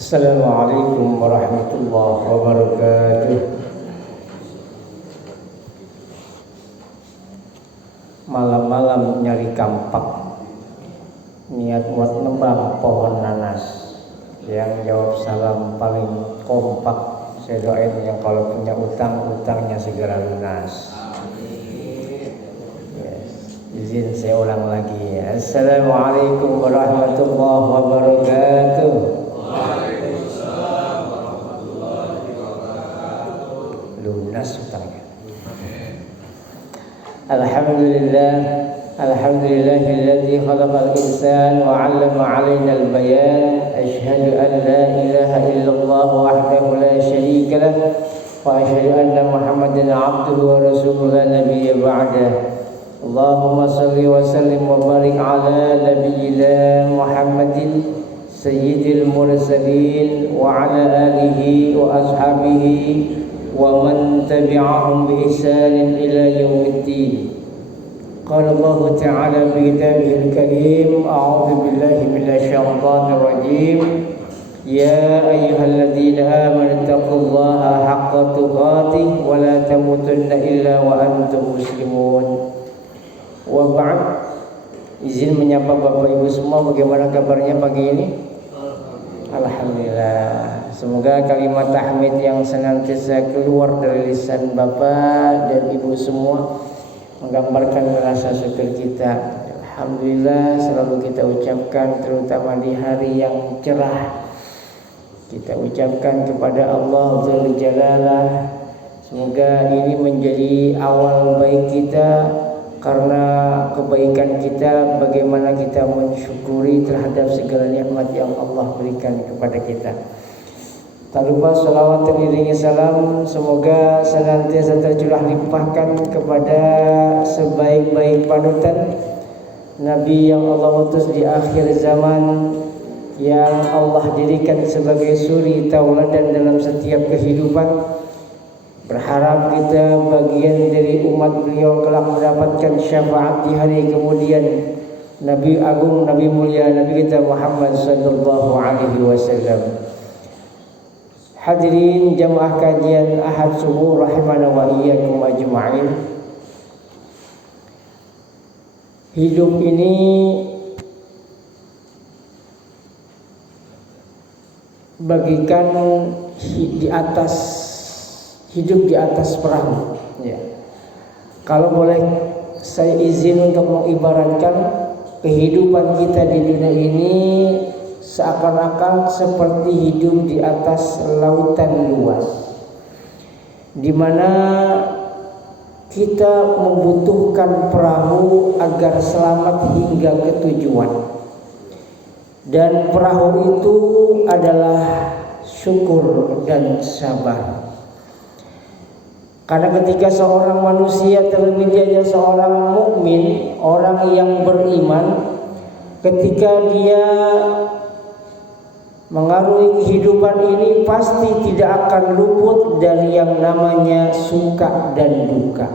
Assalamualaikum warahmatullahi wabarakatuh. Malam-malam nyari kampak, niat buat nembang pohon nanas. Yang jawab salam paling kompak, saya doain yang kalau punya utang, utangnya segera lunas. Izin saya ulang lagi. Assalamualaikum warahmatullahi wabarakatuh. Waalaikumsalam warahmatullahi wabarakatuh. Lunas utangnya. Alhamdulillah, alhamdulillahilladzi khalaqal insana wa 'allama 'alaina al-bayan. Asyhadu an la ilaha illallah wahdahu la syarika lah wa asyhadu anna Muhammadan 'abduhu wa rasuluhu la nabiyya ba'dah. Allahumma salli wa sallim wa barik ala nabiyyina Muhammadin sayyidil mursalin wa ala alihi wa ashabihi wa man tabi'ahum bi ihsanin ila yaumiddin. Qala Allah ta'ala fi kitabihil karim, a'udzu billahi minasy syaithanir rajim. Ya ayyuhalladzina amanu taqullaha haqqa tuqatih wa la tamutunna illa wa antum muslimun. Wa ba'd. Izin menyapa Bapak Ibu semua, bagaimana kabarnya pagi ini? Alhamdulillah. Semoga kalimat tahmid yang senantiasa keluar dari lisan Bapak dan Ibu semua menggambarkan rasa syukur kita. Alhamdulillah selalu kita ucapkan, terutama di hari yang cerah. Kita ucapkan kepada Allah Dzul Jalalah, semoga ini menjadi awal baik kita. Karena kebaikan kita, bagaimana kita mensyukuri terhadap segala nikmat yang Allah berikan kepada kita. Tak lupa salawat teriringi salam, semoga senantiasa tercurah limpahkan kepada sebaik-baik panutan Nabi yang Allah utus di akhir zaman, yang Allah jadikan sebagai suri tauladan dalam setiap kehidupan. Berharap kita bagian dari umat beliau kelak mendapatkan syafaat di hari kemudian. Nabi agung, Nabi mulia, Nabi kita Muhammad sallallahu alaihi wasallam. Hadirin jamaah kajian Ahad subuh rahimana wa iyyakum ajma'in. Hidup ini bagikan hidup di atas perahu, ya. Kalau boleh saya izin untuk mengibaratkan kehidupan kita di dunia ini seakan-akan seperti hidup di atas lautan luas, di mana kita membutuhkan perahu agar selamat hingga ke tujuan. Dan perahu itu adalah syukur dan sabar. Karena ketika seorang manusia, terlebih dia seorang mukmin, orang yang beriman, ketika dia mengarungi kehidupan ini pasti tidak akan luput dari yang namanya suka dan duka.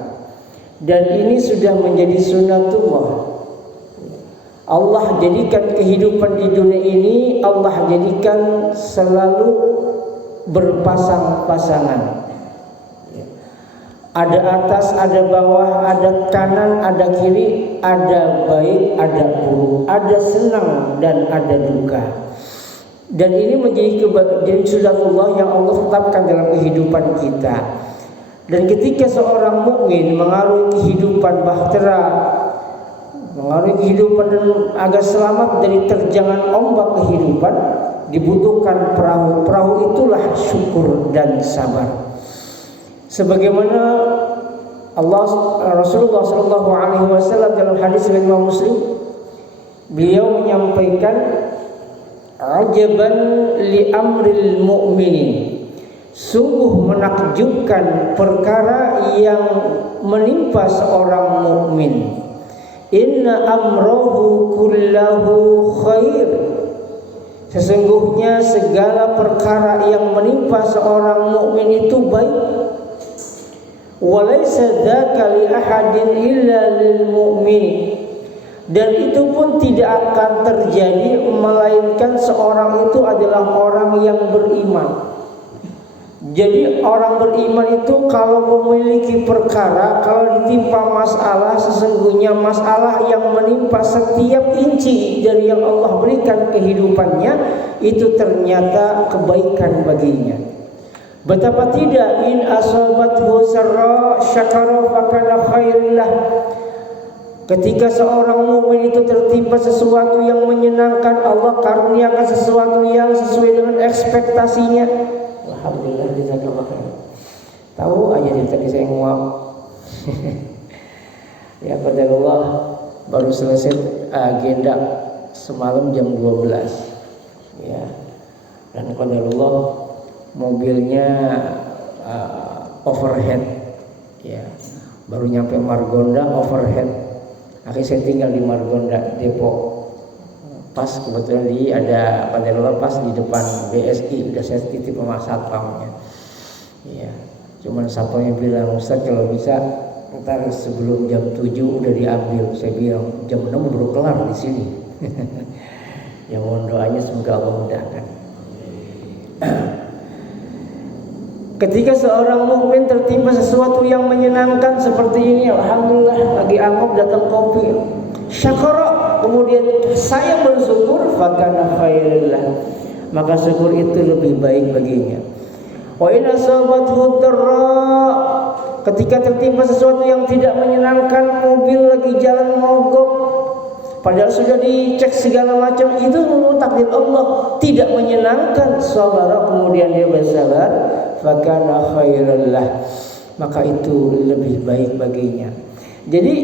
Dan ini sudah menjadi sunnatullah. Allah jadikan kehidupan di dunia ini, Allah jadikan selalu berpasang-pasangan. Ada atas, ada bawah, ada kanan, ada kiri, ada baik, ada buruk, ada senang dan ada duka. Dan ini menjadi sunnatullah yang Allah tetapkan dalam kehidupan kita. Dan ketika seorang mukmin mengarungi kehidupan bahtera, mengarungi kehidupan dan agar selamat dari terjangan ombak kehidupan, dibutuhkan perahu. Perahu itulah syukur dan sabar. Sebagaimana Rasulullah sallallahu alaihi wasallam dalam hadis riwayat Imam Muslim, beliau menyampaikan, ajaban li amril mu'minin, sungguh menakjubkan perkara yang menimpa seorang mukmin. Inna amrahu kullahu khair, sesungguhnya segala perkara yang menimpa seorang mukmin itu baik. Walaysa dzaka li ahadin illa lil mu'min, dan itu pun tidak akan terjadi melainkan menjadikan seorang itu adalah orang yang beriman. Jadi orang beriman itu kalau memiliki perkara, kalau ditimpa masalah, sesungguhnya masalah yang menimpa setiap inci dari yang Allah berikan kehidupannya itu ternyata kebaikan baginya. Betapa tidak, in asabathu sarra syakara fakana khairillah. Ketika seorang mukmin itu tertimpa sesuatu yang menyenangkan, Allah karuniakan sesuatu yang sesuai dengan ekspektasinya, alhamdulillah, jazakallah khair. Tahu aja tadi saya nguap. Ya qadarullah, baru selesai agenda semalam jam 12. Ya. Dan qadarullah mobilnya overhead. Ya. Baru nyampe Margonda overhead. Akhirnya saya tinggal di Margonda Depok. Pas kebetulan ada qadarullah pas di depan BSI, udah saya titip sama satpamnya. Iya. Cuman satpamnya bilang, Ustaz kalau bisa ntar sebelum jam 7 udah diambil. Saya bilang jam 6 baru kelar di sini. Ya mohon doanya semoga Allah mudahkan. Ketika seorang mukmin tertimpa sesuatu yang menyenangkan seperti ini, alhamdulillah, lagi angop datang kopi, syakara, kemudian saya bersyukur, fakana khairillah, maka syukur itu lebih baik baginya. Wa in asabathu dharra, ketika tertimpa sesuatu yang tidak menyenangkan, mobil lagi jalan mogok, padahal sudah dicek segala macam, itu menurut takdir Allah tidak menyenangkan, sabar, kemudian dia bersabar, fakana khairillah, maka itu lebih baik baginya. Jadi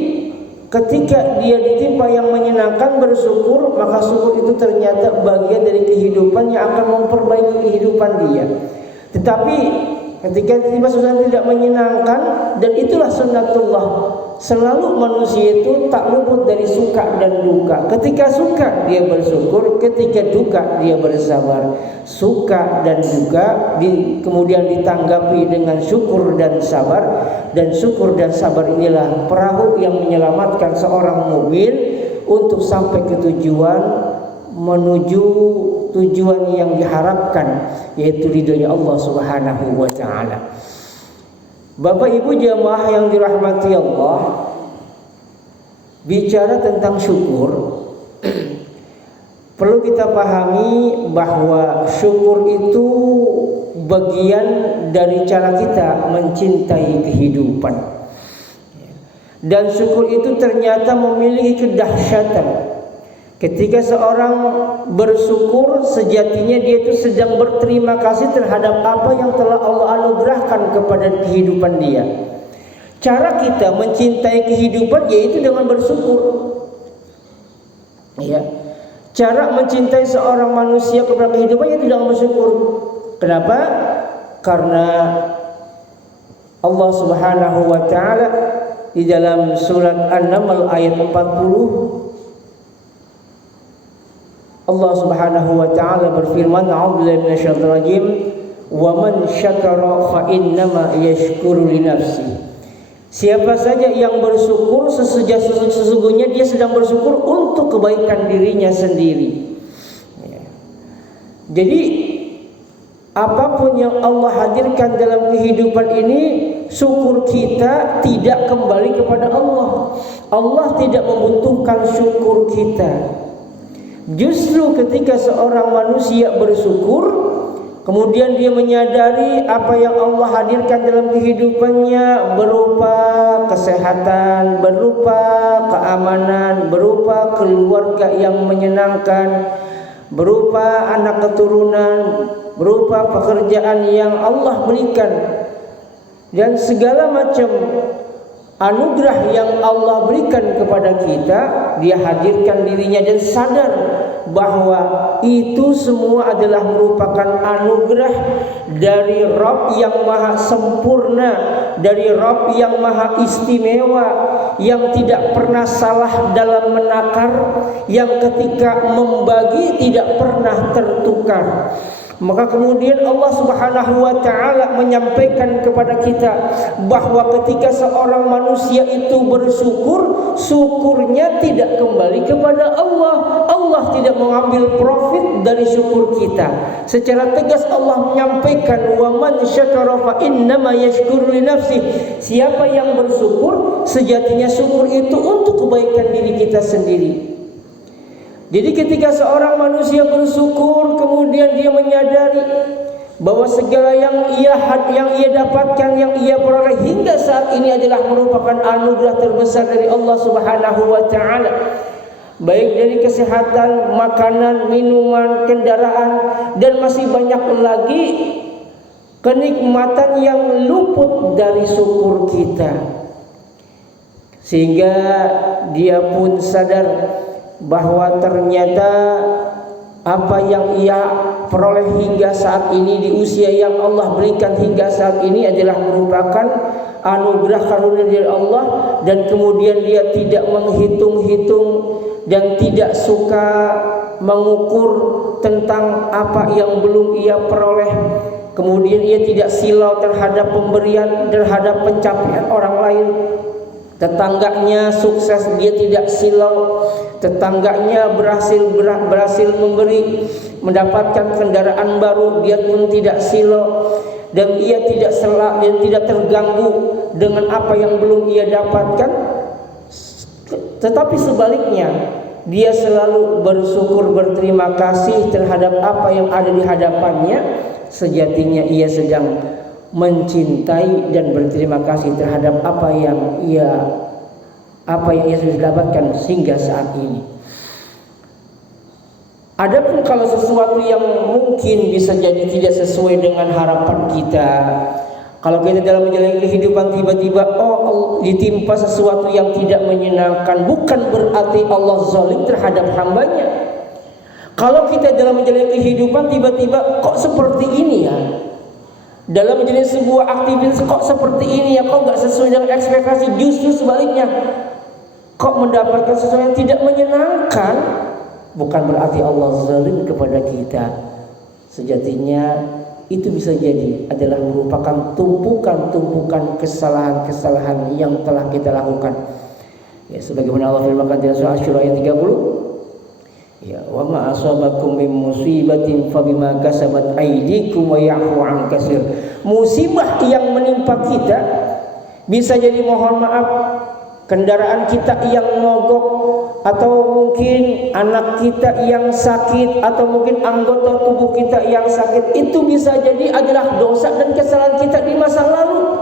ketika dia ditimpa yang menyenangkan, bersyukur, maka syukur itu ternyata bagian dari kehidupan yang akan memperbaiki kehidupan dia. Tetapi ketika ditimpa sesuatu yang tidak menyenangkan, dan itulah sunnatullah, selalu manusia itu tak luput dari suka dan duka. Ketika suka dia bersyukur, ketika duka dia bersabar. Suka dan duka kemudian ditanggapi dengan syukur dan sabar. Dan syukur dan sabar inilah perahu yang menyelamatkan seorang mukmin untuk sampai ke tujuan, menuju tujuan yang diharapkan, yaitu ridhonya Allah Subhanahu wa ta'ala. Bapak Ibu jamaah yang dirahmati Allah, bicara tentang syukur, perlu kita pahami bahwa syukur itu bagian dari cara kita mencintai kehidupan. Dan syukur itu ternyata memiliki kedahsyatan. Ketika seorang bersyukur, sejatinya dia itu sedang berterima kasih terhadap apa yang telah Allah anugerahkan kepada kehidupan dia. Cara kita mencintai kehidupan yaitu dengan bersyukur. Ya. Cara mencintai seorang manusia kepada kehidupan yaitu dengan bersyukur. Kenapa? Karena Allah Subhanahu wa ta'ala di dalam surat An-Naml ayat 40, Allah Subhanahu wa ta'ala berfirman, a'udzubillahi minasyaitonir rajim, wa man syakara fa innama yashkuru li nafsi. Siapa saja yang bersyukur, sesungguhnya dia sedang bersyukur untuk kebaikan dirinya sendiri. Jadi apapun yang Allah hadirkan dalam kehidupan ini, syukur kita tidak kembali kepada Allah. Allah tidak membutuhkan syukur kita. Justru ketika seorang manusia bersyukur, kemudian dia menyadari apa yang Allah hadirkan dalam kehidupannya berupa kesehatan, berupa keamanan, berupa keluarga yang menyenangkan, berupa anak keturunan, berupa pekerjaan yang Allah berikan, dan segala macam anugerah yang Allah berikan kepada kita, dia hadirkan dirinya dan sadar bahwa itu semua adalah merupakan anugerah dari Rabb yang maha sempurna, dari Rabb yang maha istimewa, yang tidak pernah salah dalam menakar, yang ketika membagi tidak pernah tertukar. Maka kemudian Allah Subhanahu wa taala menyampaikan kepada kita bahwa ketika seorang manusia itu bersyukur, syukurnya tidak kembali kepada Allah. Allah tidak mengambil profit dari syukur kita. Secara tegas Allah menyampaikan, wa man syakara fa innama yashkuru li nafsi. Siapa yang bersyukur, sejatinya syukur itu untuk kebaikan diri kita sendiri. Jadi ketika seorang manusia bersyukur, kemudian dia menyadari bahwa segala yang ia dapatkan, yang ia peroleh hingga saat ini adalah merupakan anugerah terbesar dari Allah Subhanahu wa taala. Baik dari kesehatan, makanan, minuman, kendaraan, dan masih banyak lagi kenikmatan yang luput dari syukur kita. Sehingga dia pun sadar bahwa ternyata apa yang ia peroleh hingga saat ini di usia yang Allah berikan hingga saat ini adalah merupakan anugerah karunia dari Allah, dan kemudian dia tidak menghitung-hitung dan tidak suka mengukur tentang apa yang belum ia peroleh. Kemudian ia tidak silau terhadap pemberian, terhadap pencapaian orang lain. Tetangganya sukses, dia tidak silau. Tetangganya berhasil memberi, mendapatkan kendaraan baru, dia pun tidak silau. Dan ia tidak terganggu dengan apa yang belum ia dapatkan. Tetapi sebaliknya, dia selalu bersyukur, berterima kasih terhadap apa yang ada di hadapannya. Sejatinya ia sedang mencintai dan berterima kasih terhadap apa yang ia sudah dapatkan hingga saat ini. Adapun kalau sesuatu yang mungkin bisa jadi tidak sesuai dengan harapan kita, kalau kita dalam menjalani kehidupan tiba-tiba ditimpa sesuatu yang tidak menyenangkan, bukan berarti Allah zalim terhadap hambanya. Kalau kita dalam menjalani kehidupan tiba-tiba kok seperti ini ya, dalam menjalani sebuah aktivitas kok seperti ini ya, kok nggak sesuai dengan ekspektasi, justru sebaliknya kok mendapatkan sesuatu yang tidak menyenangkan, bukan berarti Allah zalim kepada kita. Sejatinya itu bisa jadi adalah merupakan tumpukan-tumpukan kesalahan-kesalahan yang telah kita lakukan. Ya, sebagaimana Allah firmankan dalam surah Asy-Syura ayat 30. Ya, wa ma asabakum min musibatin fabima kasabat aydikum wa ya'fu 'an katsir. Musibah yang menimpa kita bisa jadi, mohon maaf, kendaraan kita yang mogok, atau mungkin anak kita yang sakit, atau mungkin anggota tubuh kita yang sakit. Itu bisa jadi adalah dosa dan kesalahan kita di masa lalu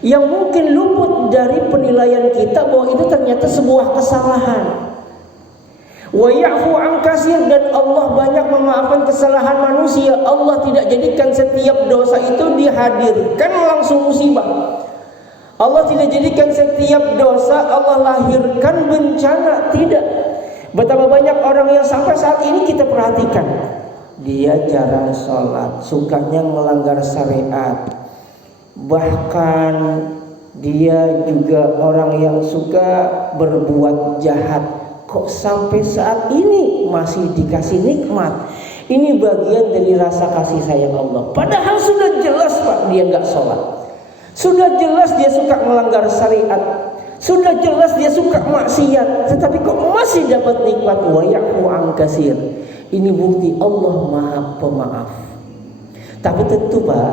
yang mungkin luput dari penilaian kita bahwa itu ternyata sebuah kesalahan. Wa ya'fu 'an katsir, dan Allah banyak memaafkan kesalahan manusia. Allah tidak jadikan setiap dosa itu dihadirkan langsung musibah. Allah tidak jadikan setiap dosa Allah lahirkan bencana, tidak. Betapa banyak orang yang sampai saat ini kita perhatikan, dia jarang sholat, sukanya melanggar syariat, bahkan dia juga orang yang suka berbuat jahat. Kok sampai saat ini masih dikasih nikmat? Ini bagian dari rasa kasih sayang Allah. Padahal sudah jelas Pak, dia nggak sholat. Sudah jelas dia suka melanggar syariat. Sudah jelas dia suka maksiat. Tetapi kok masih dapat nikmat? Wa ya'fu 'an katsir. Ini bukti Allah Maha Pemaaf. Tapi tentu Pak,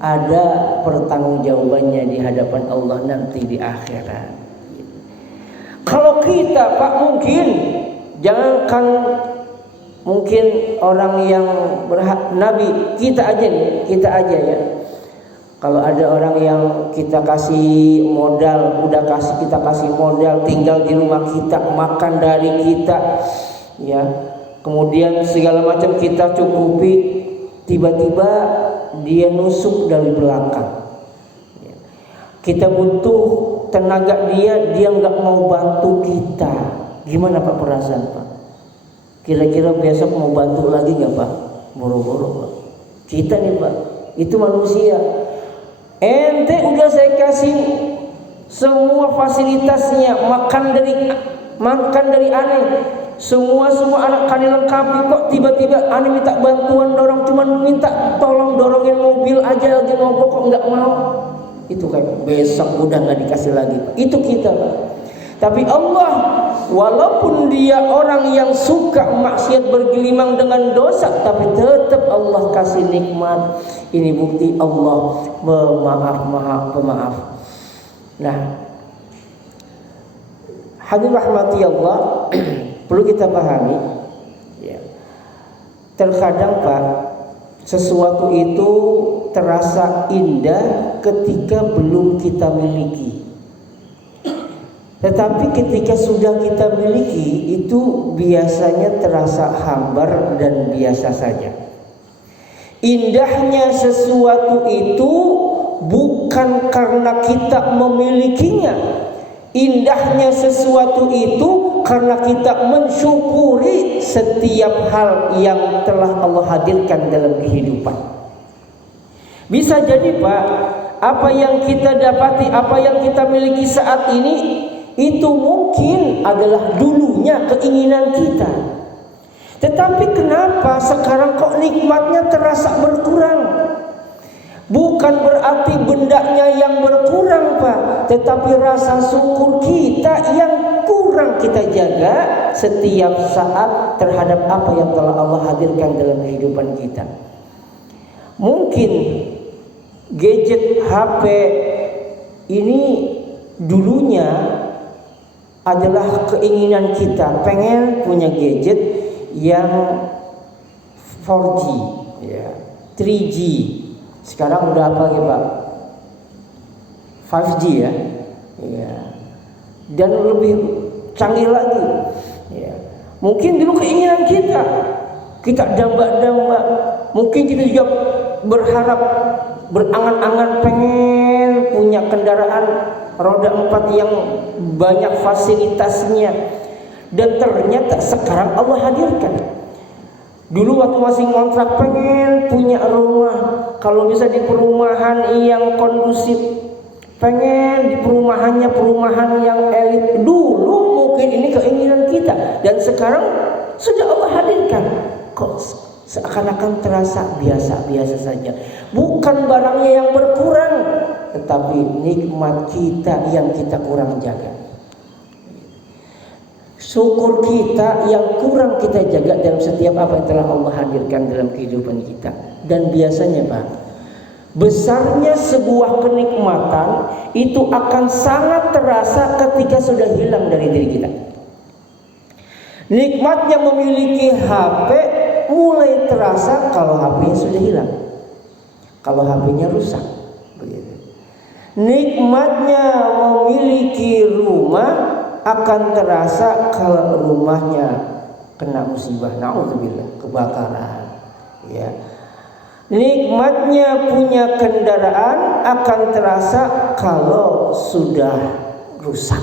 ada pertanggungjawabannya di hadapan Allah nanti di akhirat. Kalau kita Pak, jangankan mungkin orang yang Nabi, kita aja ya. Kalau ada orang yang kita kasih modal, kita kasih modal, tinggal di rumah kita, makan dari kita, ya, kemudian segala macam kita cukupi, tiba-tiba dia nusuk dari belakang. Kita butuh tenaga dia nggak mau bantu kita. Gimana Pak perasaan Pak? Kira-kira besok mau bantu lagi nggak Pak? Boro-boro Pak. Kita nih Pak, itu manusia. Ente udah saya kasih semua fasilitasnya, makan dari aneh. Semua anak kami lengkapi, kok tiba-tiba ane minta bantuan dorong, cuman minta tolong dorongin mobil aja mogok kok nggak mau. Itu kayak besok udah nggak dikasih lagi. Itu kita, Pak. Tapi Allah, walaupun dia orang yang suka maksiat bergelimang dengan dosa, tapi tetap Allah kasih nikmat. Ini bukti Allah maha pemaaf. Nah, hadirin rahmati Allah, perlu kita pahami, ya. Terkadang Pak, sesuatu itu terasa indah ketika belum kita miliki. Tetapi ketika sudah kita miliki, itu biasanya terasa hambar dan biasa saja. Indahnya sesuatu itu bukan karena kita memilikinya. Indahnya sesuatu itu karena kita mensyukuri setiap hal yang telah Allah hadirkan dalam kehidupan. Bisa jadi Pak, apa yang kita dapati, apa yang kita miliki saat ini, itu mungkin adalah dulunya keinginan kita. Tetapi kenapa sekarang kok nikmatnya terasa berkurang? Bukan berarti bendanya yang berkurang Pak, tetapi rasa syukur kita yang kurang kita jaga setiap saat terhadap apa yang telah Allah hadirkan dalam kehidupan kita. Mungkin gadget HP ini dulunya adalah keinginan kita, pengen punya gadget yang 4G, ya, 3G. Sekarang udah apa ya Pak? 5G ya. Ya. Dan lebih canggih lagi. Ya. Mungkin dulu keinginan kita damba-damba. Mungkin kita juga berharap, berangan-angan pengen punya kendaraan roda 4 yang banyak fasilitasnya. Dan ternyata sekarang Allah hadirkan. Dulu waktu masih ngontrak pengen punya rumah, kalau bisa di perumahan yang kondusif, pengen di perumahan yang elit. Dulu mungkin ini keinginan kita, dan sekarang sudah Allah hadirkan. Kok seakan-akan terasa biasa-biasa saja. Bukan barangnya yang berkurang, tetapi nikmat kita yang kita kurang jaga. Syukur kita yang kurang kita jaga dalam setiap apa yang telah Allah hadirkan dalam kehidupan kita. Dan biasanya Pak, besarnya sebuah kenikmatan itu akan sangat terasa ketika sudah hilang dari diri kita. Nikmatnya memiliki HP mulai terasa kalau HP-nya sudah hilang, kalau HP-nya rusak, begitu. Nikmatnya memiliki rumah akan terasa kalau rumahnya kena musibah, naudzubillah, kebakaran, ya. Nikmatnya punya kendaraan akan terasa kalau sudah rusak.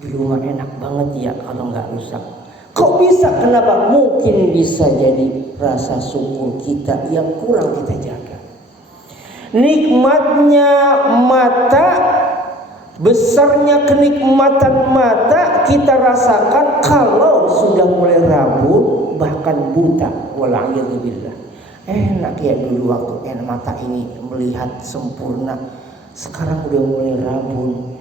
Di rumah enak banget ya kalau nggak rusak. Kok bisa? Kenapa? Mungkin bisa jadi rasa syukur kita yang kurang kita jaga. Nikmatnya mata, besarnya kenikmatan mata kita rasakan kalau sudah mulai rabun, bahkan buta. Wala'iyadzubillah. Enak ya dulu waktu mata ini melihat sempurna. Sekarang udah mulai rabun,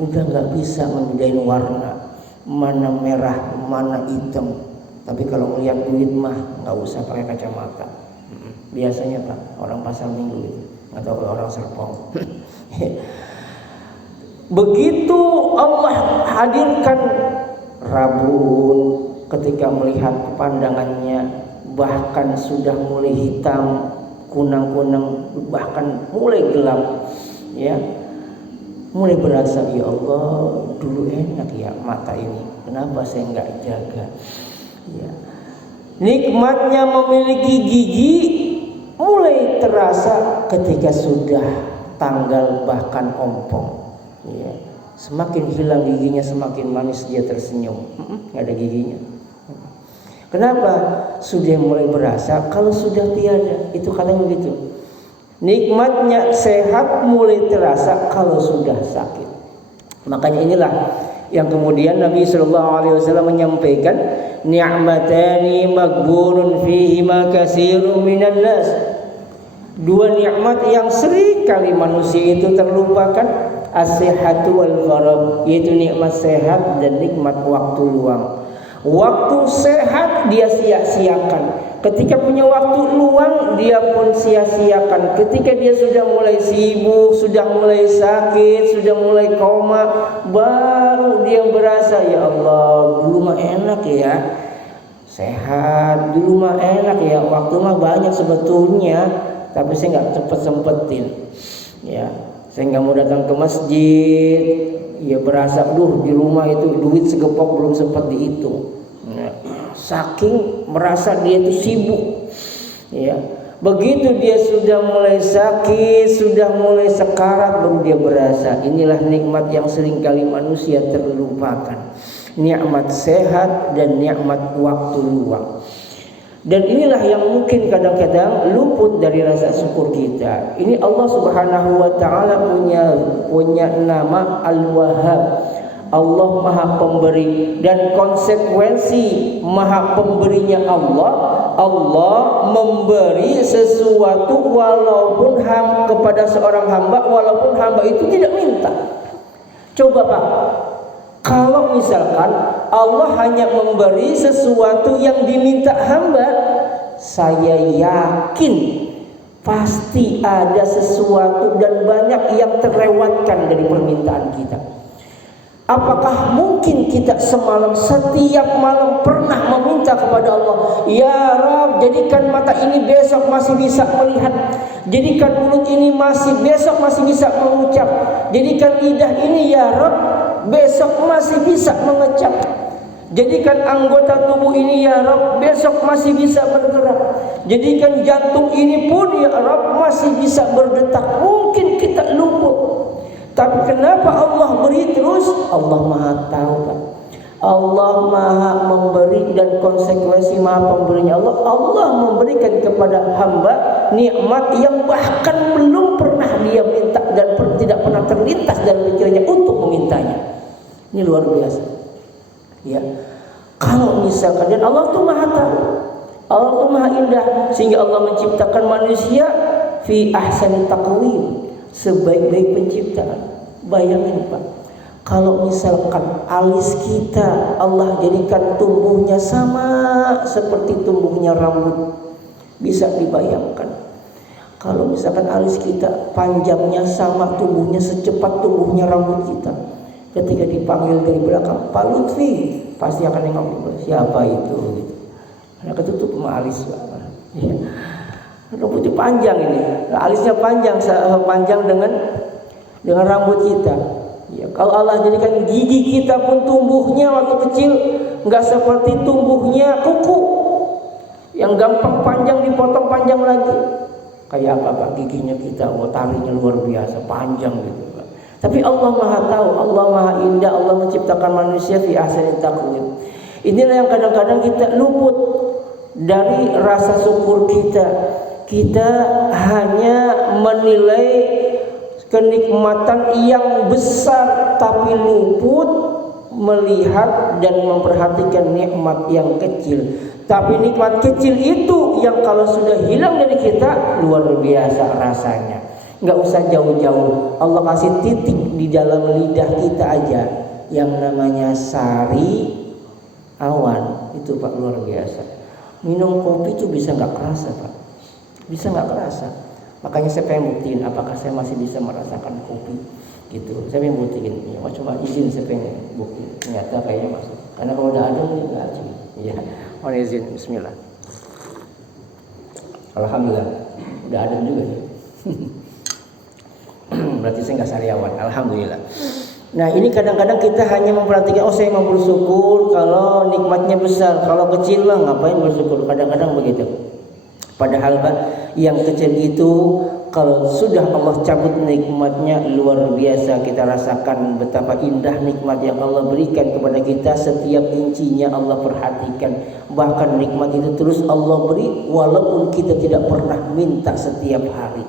udah nggak bisa membedain warna, mana merah, mana hitam. Tapi kalau melihat duit mah nggak usah pakai kacamata. Biasanya Pak, orang pasar minggu itu, atau orang Serpong. Begitu Allah hadirkan rabun, ketika melihat pandangannya bahkan sudah mulai hitam, kunang-kunang, bahkan mulai gelap, ya, mulai berasa, ya Allah, dulu enak ya mata ini, kenapa saya nggak jaga? Ya. Nikmatnya memiliki gigi mulai terasa ketika sudah tanggal bahkan ompong. Ya. Semakin hilang giginya, semakin manis dia tersenyum. Nggak ada giginya. Kenapa? Sudah mulai berasa kalau sudah tiada. Itu katanya begitu. Nikmatnya sehat mulai terasa kalau sudah sakit. Makanya inilah yang kemudian Nabi sallallahu alaihi wasallam menyampaikan ni'matani maghbunun fihima katsirun minan nas. Dua nikmat yang sering kali manusia itu terlupakan, as-sihhatu wal faragh, yaitu nikmat sehat dan nikmat waktu luang. Waktu sehat dia sia-siakan. Ketika punya waktu luang dia pun sia-siakan. Ketika dia sudah mulai sibuk, sudah mulai sakit, sudah mulai koma, baru dia berasa, ya Allah, dulu mah enak ya, sehat, dulu mah enak ya, waktu mah banyak sebetulnya, tapi saya nggak cepet-sempetin. Ya, saya nggak mau datang ke masjid. Ya berasa, di rumah itu duit segepok belum sempat dihitung. Saking merasa dia itu sibuk, ya. Begitu dia sudah mulai sakit, sudah mulai sekarat, baru dia berasa. Inilah nikmat yang seringkali manusia terlupakan, nikmat sehat dan nikmat waktu luang. Dan inilah yang mungkin kadang-kadang luput dari rasa syukur kita. Ini Allah Subhanahu wa taala punya nama Al-Wahhab. Allah Maha Pemberi, dan konsekuensi Maha Pemberinya Allah memberi sesuatu walaupun kepada seorang hamba, walaupun hamba itu tidak minta. Coba Pak, kalau misalkan Allah hanya memberi sesuatu yang diminta hamba, saya yakin pasti ada sesuatu dan banyak yang terlewatkan dari permintaan kita. Apakah mungkin kita setiap malam pernah meminta kepada Allah, ya Rabb, jadikan mata ini besok masih bisa melihat, jadikan mulut ini besok masih bisa mengucap, jadikan lidah ini ya Rabb besok masih bisa mengecap, jadikan anggota tubuh ini ya Rabb besok masih bisa bergerak, jadikan jantung ini pun ya Rabb masih bisa berdetak. Mungkin kita luput. Tapi kenapa Allah beri terus? Allah Maha tahu, Pak. Allah Maha memberi, dan konsekuensi Maha Pemberinya Allah memberikan kepada hamba nikmat yang bahkan belum pernah dia minta dan tidak pernah terlintas dalam pikirannya untuk memintanya. Ini luar biasa. Ya. Kalau misalkan, dan Allah itu Maha tahu, Allah itu Maha indah, sehingga Allah menciptakan manusia fi ahsani taqwim, sebaik-baik penciptaan. Bayangin Pak, kalau misalkan alis kita Allah jadikan tumbuhnya sama seperti tumbuhnya rambut, bisa dibayangkan. Kalau misalkan alis kita panjangnya sama tumbuhnya secepat tumbuhnya rambut kita, ketika dipanggil dari belakang Pak Lutfi, pasti akan nengok siapa itu gitu. Karena ketutup sama alis Pak. Ya. Rambutnya panjang ini, alisnya panjang dengan rambut kita. Ya, kalau Allah jadikan gigi kita pun tumbuhnya waktu kecil nggak seperti tumbuhnya kuku yang gampang panjang dipotong panjang lagi. Kayak apa Pak giginya kita? Taringnya luar biasa panjang gitu Pak. Tapi Allah Maha tahu, Allah Maha indah, Allah menciptakan manusia fi ahsani taqwim. Inilah yang kadang-kadang kita luput dari rasa syukur kita. Kita hanya menilai kenikmatan yang besar, tapi luput melihat dan memperhatikan nikmat yang kecil. Tapi nikmat kecil itu yang kalau sudah hilang dari kita luar biasa rasanya. Nggak usah jauh-jauh, Allah kasih titik di dalam lidah kita aja yang namanya sari awan itu Pak, luar biasa. Minum kopi itu bisa nggak kerasa Pak, bisa nggak kerasa. Makanya saya pengen buktiin apakah saya masih bisa merasakan kopi gitu. Saya pengen buktiin. Ya, cuma izin saya pengen buktiin. Ternyata kayaknya masuk. Karena kalau udah ada ini enggak sih. Ya, mohon izin. Bismillah. Alhamdulillah. Udah ada juga nih. Berarti saya nggak sariawan. Alhamdulillah. Nah ini kadang-kadang kita hanya memperhatikan, saya mau bersyukur kalau nikmatnya besar. Kalau kecil lah ngapain bersyukur. Kadang-kadang begitu. Padahal Pak, yang kecil itu kalau sudah Allah cabut nikmatnya luar biasa. Kita rasakan betapa indah nikmat yang Allah berikan kepada kita. Setiap incinya Allah perhatikan. Bahkan nikmat itu terus Allah beri walaupun kita tidak pernah minta setiap hari.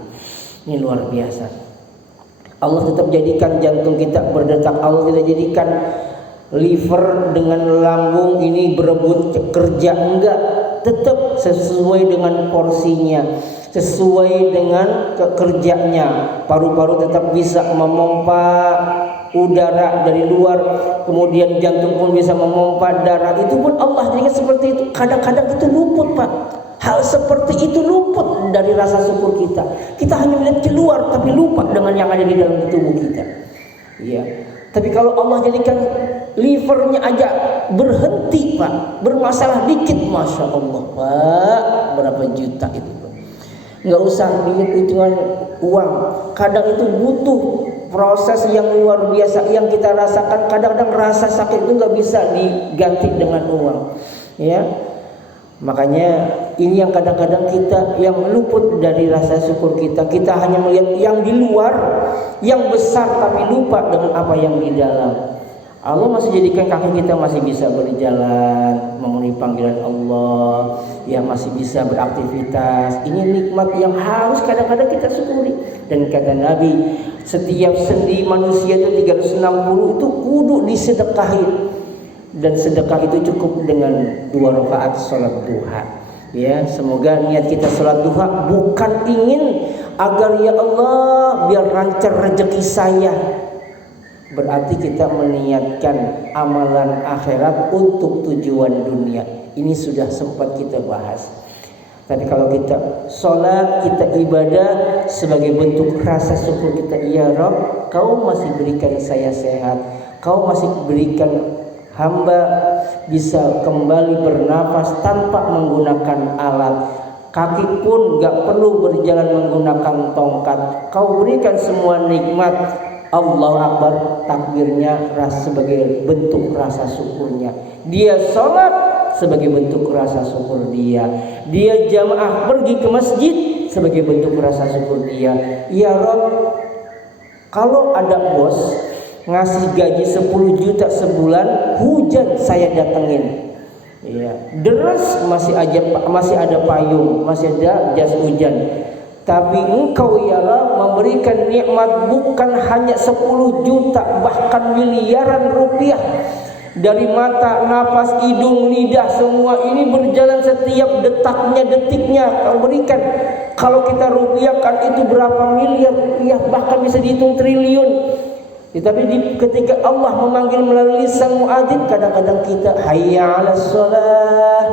Ini luar biasa. Allah tetap jadikan jantung kita berdetak. Allah tidak jadikan liver dengan lambung ini berebut kerja, enggak, tetap sesuai dengan porsinya, sesuai dengan kerjanya. Paru-paru tetap bisa memompa udara dari luar, kemudian jantung pun bisa memompa darah. Itu pun Allah jadikan seperti itu. Kadang-kadang itu luput, Pak. Hal seperti itu luput dari rasa syukur kita. Kita hanya melihat keluar tapi lupa dengan yang ada di dalam tubuh kita. Iya. Tapi kalau Allah jadikan livernya aja berhenti, Pak, bermasalah dikit, Masya Allah, Pak, berapa juta itu, Pak. Nggak usah dilihat hitungan uang. Kadang itu butuh proses yang luar biasa yang kita rasakan. Kadang-kadang rasa sakit itu nggak bisa diganti dengan uang, ya. Makanya ini yang kadang-kadang kita yang luput dari rasa syukur kita. Kita hanya melihat yang di luar, yang besar, tapi lupa dengan apa yang di dalam. Allah masih jadikan kaki kita masih bisa berjalan, memenuhi panggilan Allah, ya masih bisa beraktivitas. Ini nikmat yang harus kadang-kadang kita syukuri. Dan kata Nabi, setiap sendi manusia itu 360 itu kudu disedekahin. Dan sedekah itu cukup dengan 2 rakaat salat duha. Ya, semoga niat kita salat duha bukan ingin agar ya Allah biar lancar rezeki saya. Berarti kita meniatkan amalan akhirat untuk tujuan dunia. Ini sudah sempat kita bahas. Tapi kalau kita sholat, kita ibadah sebagai bentuk rasa syukur kita, ya Rabb, Kau masih berikan saya sehat, Kau masih berikan hamba bisa kembali bernafas tanpa menggunakan alat. Kaki pun gak perlu berjalan menggunakan tongkat. Kau berikan semua nikmat. Allahu Akbar, takbirnya sebagai bentuk rasa syukurnya. Dia sholat sebagai bentuk rasa syukur dia. Dia jamaah pergi ke masjid sebagai bentuk rasa syukur dia. Ya Rabb, kalau ada bos ngasih gaji 10 juta sebulan, hujan saya datengin. Ya, deras masih ada payung, masih ada jas hujan. Tapi Engkau ya Rabb memberikan nikmat bukan hanya 10 juta, bahkan miliaran rupiah. Dari mata, napas, hidung, lidah, semua ini berjalan setiap detiknya Kau berikan. Kalau kita rupiahkan itu berapa miliar rupiah, bahkan bisa dihitung triliun. Tapi ketika Allah memanggil melalui lisan muadzin, kadang-kadang kita hayya 'alas shalah,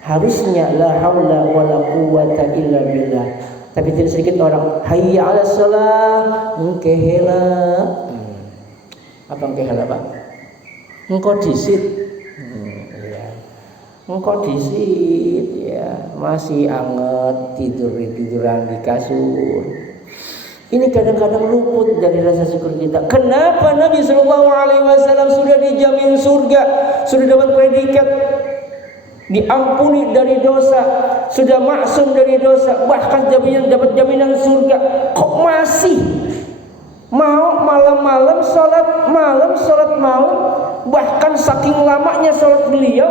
harusnya la haula wala quwwata illa billah. Tapi tidak sedikit orang hayya 'alas shalah, engkehela. Apa engkehela, Pak? Engko disit. Ya. Engko disit ya, masih anget tiduran di kasur. Ini kadang-kadang luput dari rasa syukur kita. Kenapa Nabi SAW sudah dijamin surga, sudah dapat predikat diampuni dari dosa, sudah maksum dari dosa, bahkan dapat jaminan surga, kok masih mau malam-malam sholat malam, bahkan saking lamanya sholat beliau,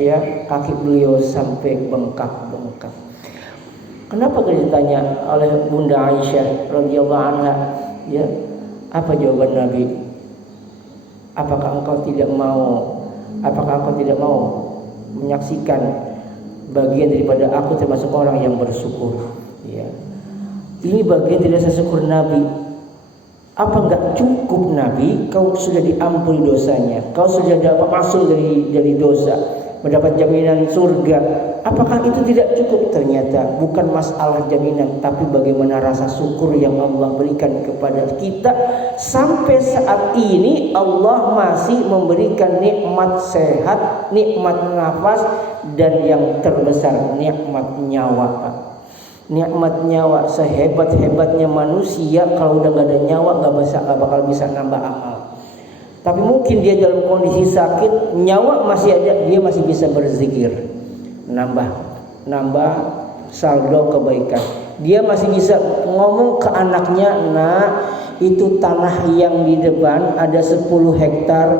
ya kaki beliau sampai bengkak. Kenapa ditanya oleh Bunda Aisyah radhiyallahu anha, ya, apa jawaban Nabi? Apakah engkau tidak mau menyaksikan bagian daripada aku termasuk orang yang bersyukur? Ya. Ini bagian dari rasa syukur Nabi. Apa enggak cukup Nabi? Kau sudah diampuni dosanya, kau sudah dapat masuk dari dosa, mendapat jaminan surga. Apakah itu tidak cukup? Ternyata bukan masalah jaminan, tapi bagaimana rasa syukur yang Allah berikan kepada kita. Sampai saat ini Allah masih memberikan nikmat sehat, nikmat nafas, dan yang terbesar nikmat nyawa, Pak. Nikmat nyawa, sehebat-hebatnya manusia kalau udah gak ada nyawa gak bakal bisa nambah amal. Tapi mungkin dia dalam kondisi sakit, nyawa masih ada, dia masih bisa berzikir, nambah saldo kebaikan. Dia masih bisa ngomong ke anaknya, "Nak, itu tanah yang di depan ada 10 hektar,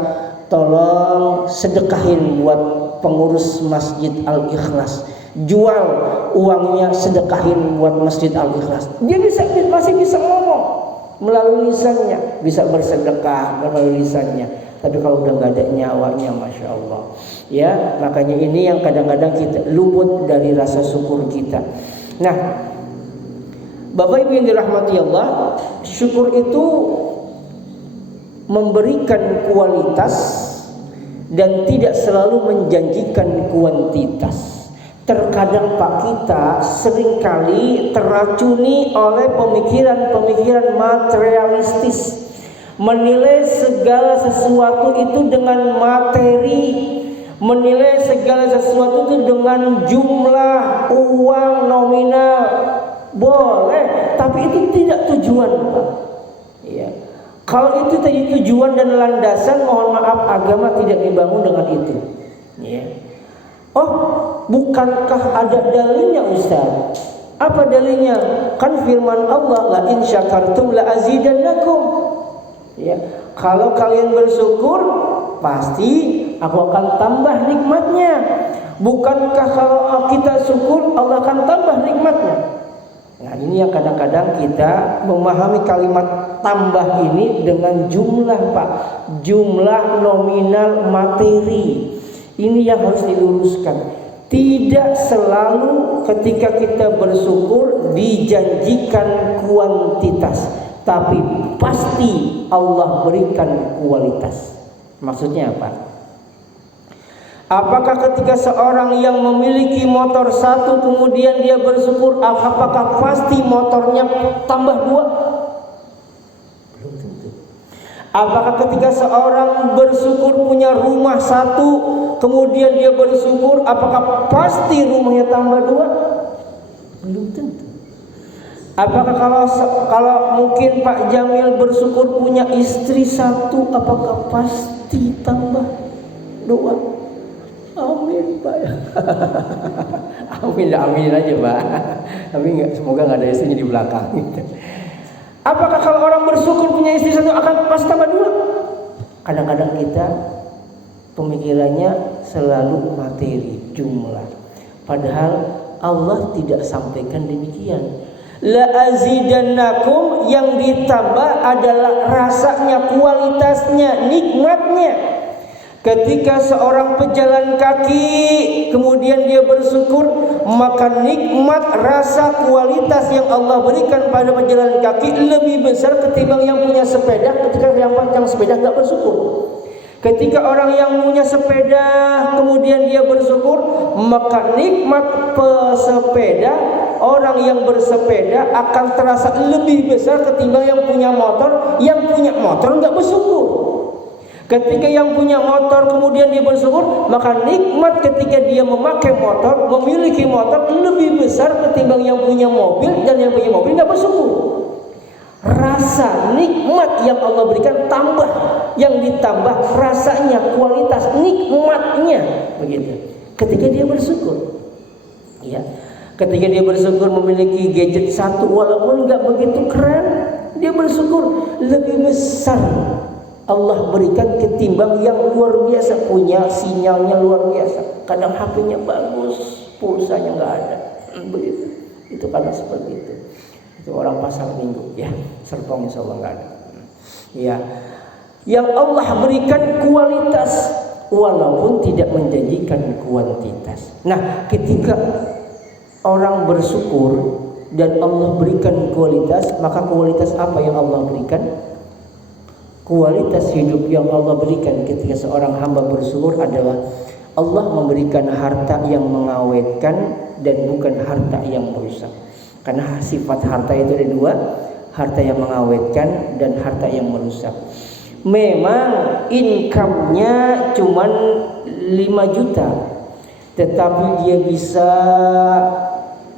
tolong sedekahin buat pengurus Masjid Al-Ikhlas. Jual uangnya, sedekahin buat Masjid Al-Ikhlas." Dia masih bisa ngomong melalui lisannya, bisa bersedekah melalui lisannya. Tapi kalau udah nggak ada nyawanya, masya Allah, ya makanya ini yang kadang-kadang kita luput dari rasa syukur kita. Nah, Bapak Ibu yang dirahmati Allah, syukur itu memberikan kualitas dan tidak selalu menjanjikan kuantitas. Terkadang Pak, kita seringkali terracuni oleh pemikiran-pemikiran materialistis, menilai segala sesuatu itu dengan materi, menilai segala sesuatu itu dengan jumlah uang nominal. Boleh, tapi itu tidak tujuan, Pak. Ya. Kalau itu tadi tujuan dan landasan, mohon maaf, agama tidak dibangun dengan itu. Ya. Oh, bukankah ada dalilnya, Ustaz? Apa dalilnya? Kan firman Allah, la in syakartum la azidannakum. Ya, kalau kalian bersyukur, pasti aku akan tambah nikmatnya. Bukankah kalau kita syukur, Allah akan tambah nikmatnya? Nah, ini yang kadang-kadang kita memahami kalimat tambah ini dengan jumlah, Pak. Jumlah nominal materi. Ini yang harus diluruskan. Tidak selalu ketika kita bersyukur dijanjikan kuantitas, tapi pasti Allah berikan kualitas. Maksudnya apa? Apakah ketika seorang yang memiliki motor satu kemudian dia bersyukur, apakah pasti motornya tambah 2? Belum tentu. Apakah ketika seorang bersyukur punya rumah satu kemudian dia bersyukur, apakah pasti rumahnya tambah 2? Belum tentu. Apakah kalau mungkin Pak Jamil bersyukur punya istri satu, apakah pasti tambah 2? Amin, Pak. Amin aja, Pak. Tapi semoga nggak ada istrinya di belakang. Apakah kalau orang bersyukur punya istri satu akan pasti tambah 2? Kadang-kadang kita pemikirannya selalu materi, jumlah. Padahal Allah tidak sampaikan demikian. La azidannakum, yang ditambah adalah rasanya, kualitasnya, nikmatnya. Ketika seorang pejalan kaki kemudian dia bersyukur, maka nikmat rasa kualitas yang Allah berikan pada pejalan kaki lebih besar ketimbang yang punya sepeda ketika yang sepeda tidak bersyukur. Ketika orang yang punya sepeda kemudian dia bersyukur, maka nikmat pesepeda, orang yang bersepeda akan terasa lebih besar ketimbang yang punya motor. Yang punya motor tidak bersyukur. Ketika yang punya motor kemudian dia bersyukur, maka nikmat ketika dia memakai motor, memiliki motor lebih besar ketimbang yang punya mobil, dan yang punya mobil tidak bersyukur. Rasa nikmat yang Allah berikan tambah, yang ditambah rasanya, kualitas nikmatnya, begitu. Ketika dia bersyukur, ya. Ketika dia bersyukur memiliki gadget satu, walaupun nggak begitu keren, dia bersyukur lebih besar Allah berikan ketimbang yang luar biasa, punya sinyalnya luar biasa. Kadang HP-nya bagus, pulsanya nggak ada, begitu. Itu kadang seperti itu. Itu orang pasar minggu, ya, serpong insya Allah nggak ada. Ya, yang Allah berikan kualitas, walaupun tidak menjanjikan kuantitas. Nah, ketika orang bersyukur dan Allah berikan kualitas, maka kualitas apa yang Allah berikan? Kualitas hidup yang Allah berikan ketika seorang hamba bersyukur adalah Allah memberikan harta yang mengawetkan dan bukan harta yang merusak. Karena sifat harta itu ada 2, harta yang mengawetkan dan harta yang merusak. Memang income-nya cuma 5 juta, tetapi dia bisa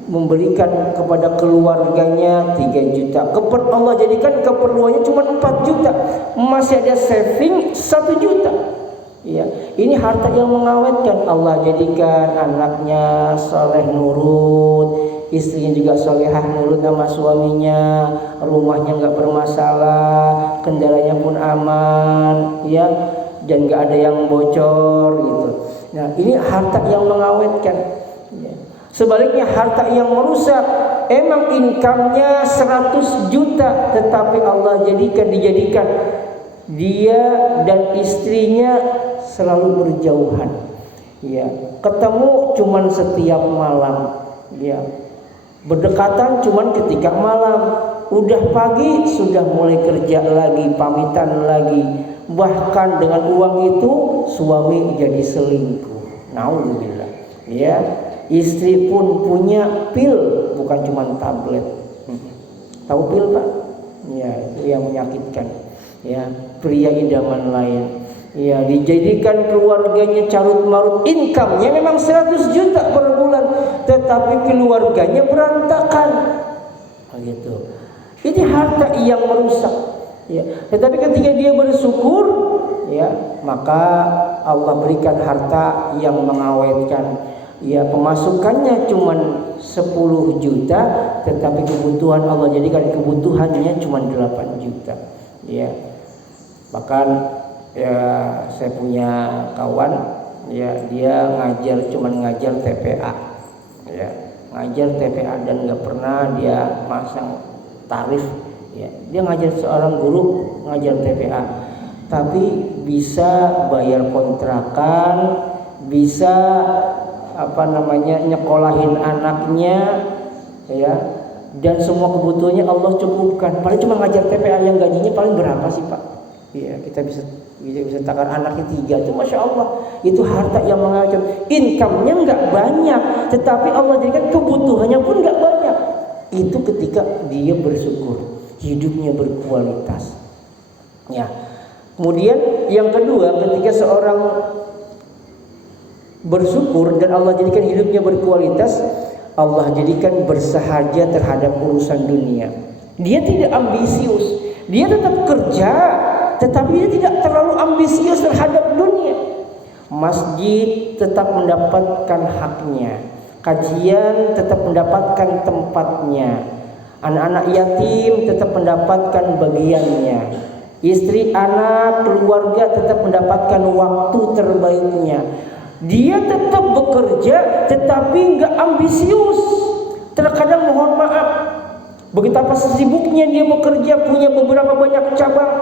memberikan kepada keluarganya 3 juta. Allah jadikan keperluannya cuma 4 juta, masih ada saving 1 juta. Ya, ini harta yang mengawetkan. Allah jadikan anaknya soleh nurut, istrinya juga solehah nurut sama suaminya, rumahnya nggak bermasalah, kendalanya pun aman, ya, dan nggak ada yang bocor gitu. Nah, ini harta yang mengawetkan. Ya. Sebaliknya harta yang merusak, emang income-nya 100 juta, tetapi Allah dijadikan dia dan istrinya selalu berjauhan. Ya, ketemu cuman setiap malam. Ya, berdekatan cuman ketika malam. Udah pagi sudah mulai kerja lagi, pamitan lagi. Bahkan dengan uang itu suami jadi selingkuh. Naudzubillah. Ya, istri pun punya pil, bukan cuma tablet. Tahu pil, Pak? Ya, itu yang menyakitkan. Ya, pria idaman lain. Ya, dijadikan keluarganya carut marut, income-nya memang 100 juta per bulan, tetapi keluarganya berantakan. Begitu. Ini harta yang merusak. Ya, tetapi ketika dia bersyukur, ya, maka Allah berikan harta yang mengawetkan. Ya, pemasukannya cuma 10 juta, tetapi kebutuhan Allah jadikan kebutuhannya cuma 8 juta. Ya, bahkan ya, saya punya kawan, ya, dia ngajar TPA, ya, ngajar TPA dan nggak pernah dia masang tarif. Ya, dia ngajar seorang guru ngajar TPA, tapi bisa bayar kontrakan, bisa nyekolahin anaknya, ya, dan semua kebutuhannya Allah cukupkan. Paling cuma ngajar TPA yang gajinya paling berapa sih, Pak? Ya, kita bisa takar anaknya 3 itu, masya Allah, itu harta yang mengajar. Income-nya nggak banyak, tetapi Allah jadikan kebutuhannya pun nggak banyak. Itu ketika dia bersyukur, hidupnya berkualitas. Ya. Kemudian yang kedua, ketika seorang bersyukur dan Allah jadikan hidupnya berkualitas, Allah jadikan bersahaja terhadap urusan dunia. Dia tidak ambisius, dia tetap kerja, tetapi dia tidak terlalu ambisius terhadap dunia. Masjid tetap mendapatkan haknya, kajian tetap mendapatkan tempatnya, anak-anak yatim tetap mendapatkan bagiannya, istri, anak, keluarga tetap mendapatkan waktu terbaiknya. Dia tetap bekerja tetapi nggak ambisius. Terkadang mohon maaf, betapa sibuknya dia bekerja, punya beberapa banyak cabang,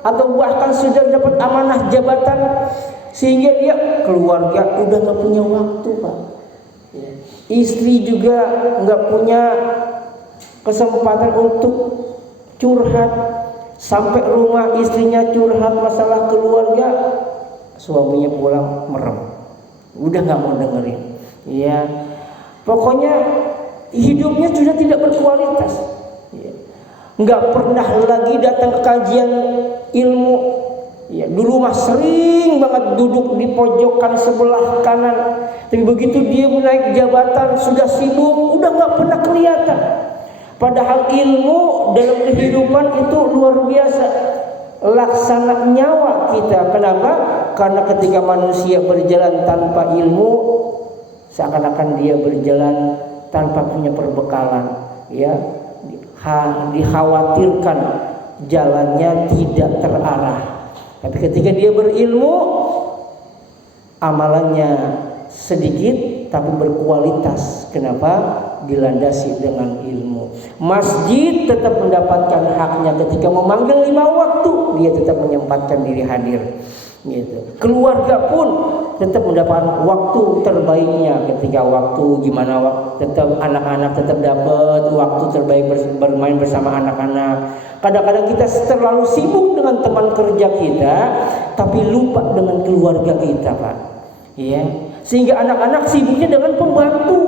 atau bahkan sudah dapat amanah jabatan, sehingga dia keluarga udah nggak punya waktu, Pak. Istri juga nggak punya kesempatan untuk curhat. Sampai rumah istrinya curhat masalah keluarga, suaminya pulang merem, udah nggak mau dengerin. Ya, pokoknya hidupnya sudah tidak berkualitas. Ya, nggak pernah lagi datang ke kajian ilmu. Ya, dulu mah sering banget duduk di pojokan sebelah kanan, tapi begitu dia naik jabatan sudah sibuk, udah nggak pernah kelihatan. Padahal ilmu dalam kehidupan itu luar biasa, laksana nyawa kita. Kenapa? Karena ketika manusia berjalan tanpa ilmu, seakan-akan dia berjalan tanpa punya perbekalan. Ya, dikhawatirkan jalannya tidak terarah. Tapi ketika dia berilmu, amalannya sedikit tapi berkualitas. Kenapa? Dilandasi dengan ilmu. Masjid tetap mendapatkan haknya ketika memanggil 5 waktu, dia tetap menyempatkan diri hadir. Gitu. Keluarga pun tetap mendapatkan waktu terbaiknya. Ketika waktu gimana, tetap anak-anak tetap dapat waktu terbaik bermain bersama anak-anak. Kadang-kadang kita terlalu sibuk dengan teman kerja kita, tapi lupa dengan keluarga kita, Pak. Ya, sehingga anak-anak sibuknya dengan pembantu,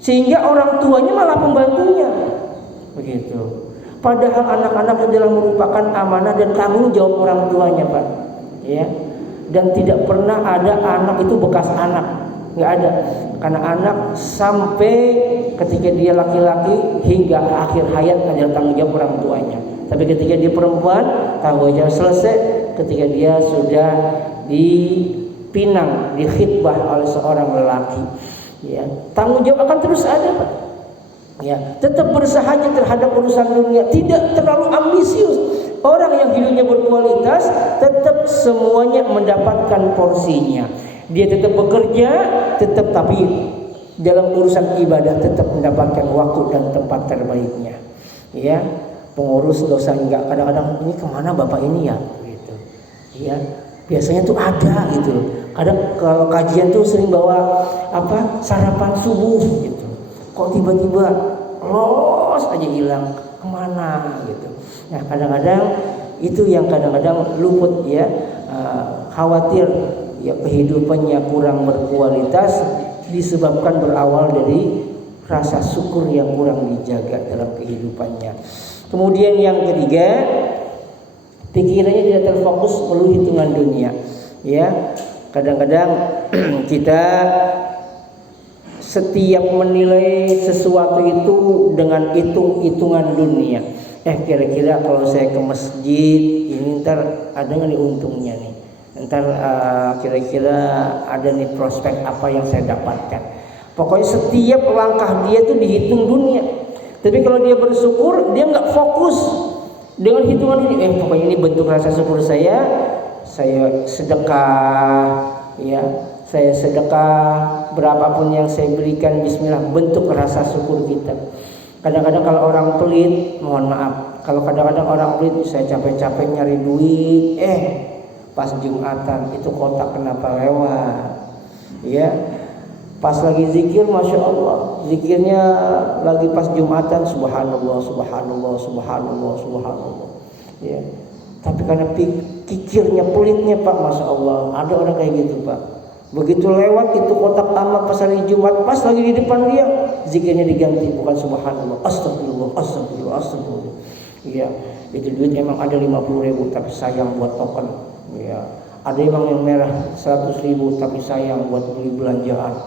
sehingga orang tuanya malah pembantunya. Begitu. Padahal anak-anak adalah merupakan amanah dan tanggung jawab orang tuanya, Pak. Ya, dan tidak pernah ada anak itu bekas anak, nggak ada. Karena anak sampai ketika dia laki-laki hingga akhir hayat adalah tanggung jawab orang tuanya. Tapi ketika dia perempuan, tanggung jawab selesai ketika dia sudah dipinang, dikhitbah oleh seorang lelaki. Ya, tanggung jawab akan terus ada, Pak. Ya, tetap bersahaja terhadap urusan dunia, tidak terlalu ambisius. Orang yang hidupnya berkualitas tetap semuanya mendapatkan porsinya. Dia tetap bekerja, tetap, tapi dalam urusan ibadah tetap mendapatkan waktu dan tempat terbaiknya. Ya, pengurus dosa enggak. Kadang-kadang ini kemana bapak ini ya, gitu. Ya, biasanya tuh ada gitu. Kadang kalau kajian tuh sering bawa sarapan subuh gitu. Kok tiba-tiba los aja hilang, kemana gitu. Nah kadang-kadang itu yang kadang-kadang luput ya, khawatir ya kehidupannya kurang berkualitas disebabkan berawal dari rasa syukur yang kurang dijaga dalam kehidupannya. Kemudian yang ketiga, pikirannya tidak terfokus melulu hitungan dunia. Ya, kadang-kadang kita setiap menilai sesuatu itu dengan hitung-hitungan dunia. Kira-kira kalau saya ke masjid ini ntar ada nggak nih untungnya nih? Ntar kira-kira ada nih prospek apa yang saya dapatkan? Pokoknya setiap langkah dia tuh dihitung dunia. Tapi kalau dia bersyukur, dia nggak fokus dengan hitungan ini. Pokoknya ini bentuk rasa syukur saya sedekah, ya. Saya sedekah berapapun yang saya berikan, bismillah, bentuk rasa syukur kita. Kadang-kadang kalau orang pelit, mohon maaf, kalau kadang-kadang orang pelit, saya capek-capek nyari duit, pas Jumatan itu kotak kenapa lewat, ya. Pas lagi zikir, masya Allah, zikirnya lagi pas Jumatan, subhanallah, subhanallah, subhanallah, subhanallah, ya. Tapi karena pikirnya pelitnya Pak, masya Allah, ada orang kayak gitu Pak. Begitu lewat itu kotak amal pas hari Jumat, pas lagi di depan dia, zikirnya diganti, bukan subhanallah, astagfirullah, astagfirullah, astagfirullah. Iya, itu duit emang ada 50.000 tapi sayang buat token. Iya, ada emang yang merah 100.000 tapi sayang buat beli belanjaan,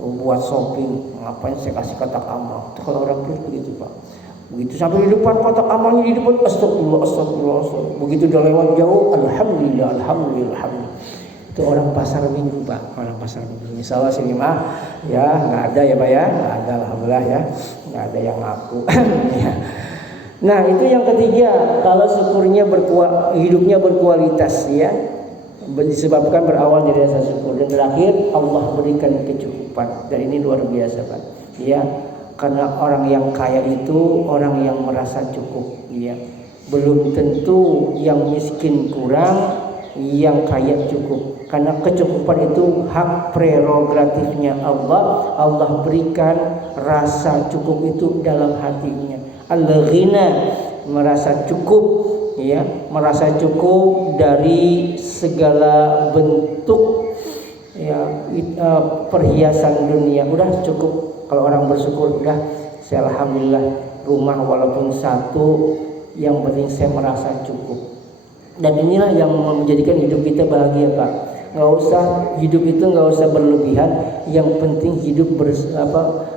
buat shopping. Ngapain saya kasih kotak amal? Itu kalau orang pelit begitu Pak. Begitu sampai di depan kotak amalnya di depan, astagfirullah, astagfirullah, astagfirullah. Begitu udah lewat jauh, alhamdulillah, alhamdulillah, alhamdulillah. Itu orang pasar minggu Pak, orang pasar minggu. Insya Allah sini mah ya nggak ada ya Pak ya, nggak ada, alhamdulillah ya, nggak ada yang ngaku. Ya. Nah itu yang ketiga, kalau syukurnya hidupnya berkualitas ya, disebabkan berawal dari rasa syukur. Dan terakhir Allah berikan kecukupan, dan ini luar biasa Pak. Ya, karena orang yang kaya itu orang yang merasa cukup. Ya, belum tentu yang miskin kurang, yang kaya cukup. Karena kecukupan itu hak prerogatifnya Allah. Allah berikan rasa cukup itu dalam hatinya. Al-ghina, merasa cukup, ya, merasa cukup dari segala bentuk ya perhiasan dunia. Udah cukup. Kalau orang bersyukur, udah saya alhamdulillah rumah walaupun satu, yang penting saya merasa cukup. Dan inilah yang menjadikan hidup kita bahagia Pak. Hidup itu nggak usah berlebihan. Yang penting hidup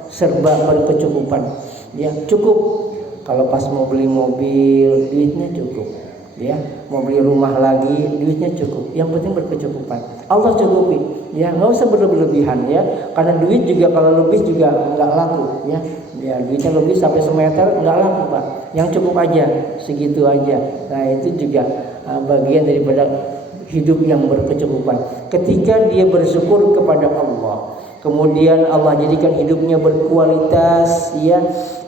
serba berkecukupan. Ya cukup. Kalau pas mau beli mobil, duitnya cukup. Ya mau beli rumah lagi, duitnya cukup. Yang penting berkecukupan. Allah cukupi. Ya nggak usah berlebihan ya. Karena duit juga kalau lebih juga nggak laku. Ya duitnya lebih sampai semeter nggak laku Pak. Yang cukup aja, segitu aja. Nah itu juga bagian daripada hidup yang berkecukupan. Ketika dia bersyukur kepada Allah, kemudian Allah jadikan hidupnya berkualitas, ya,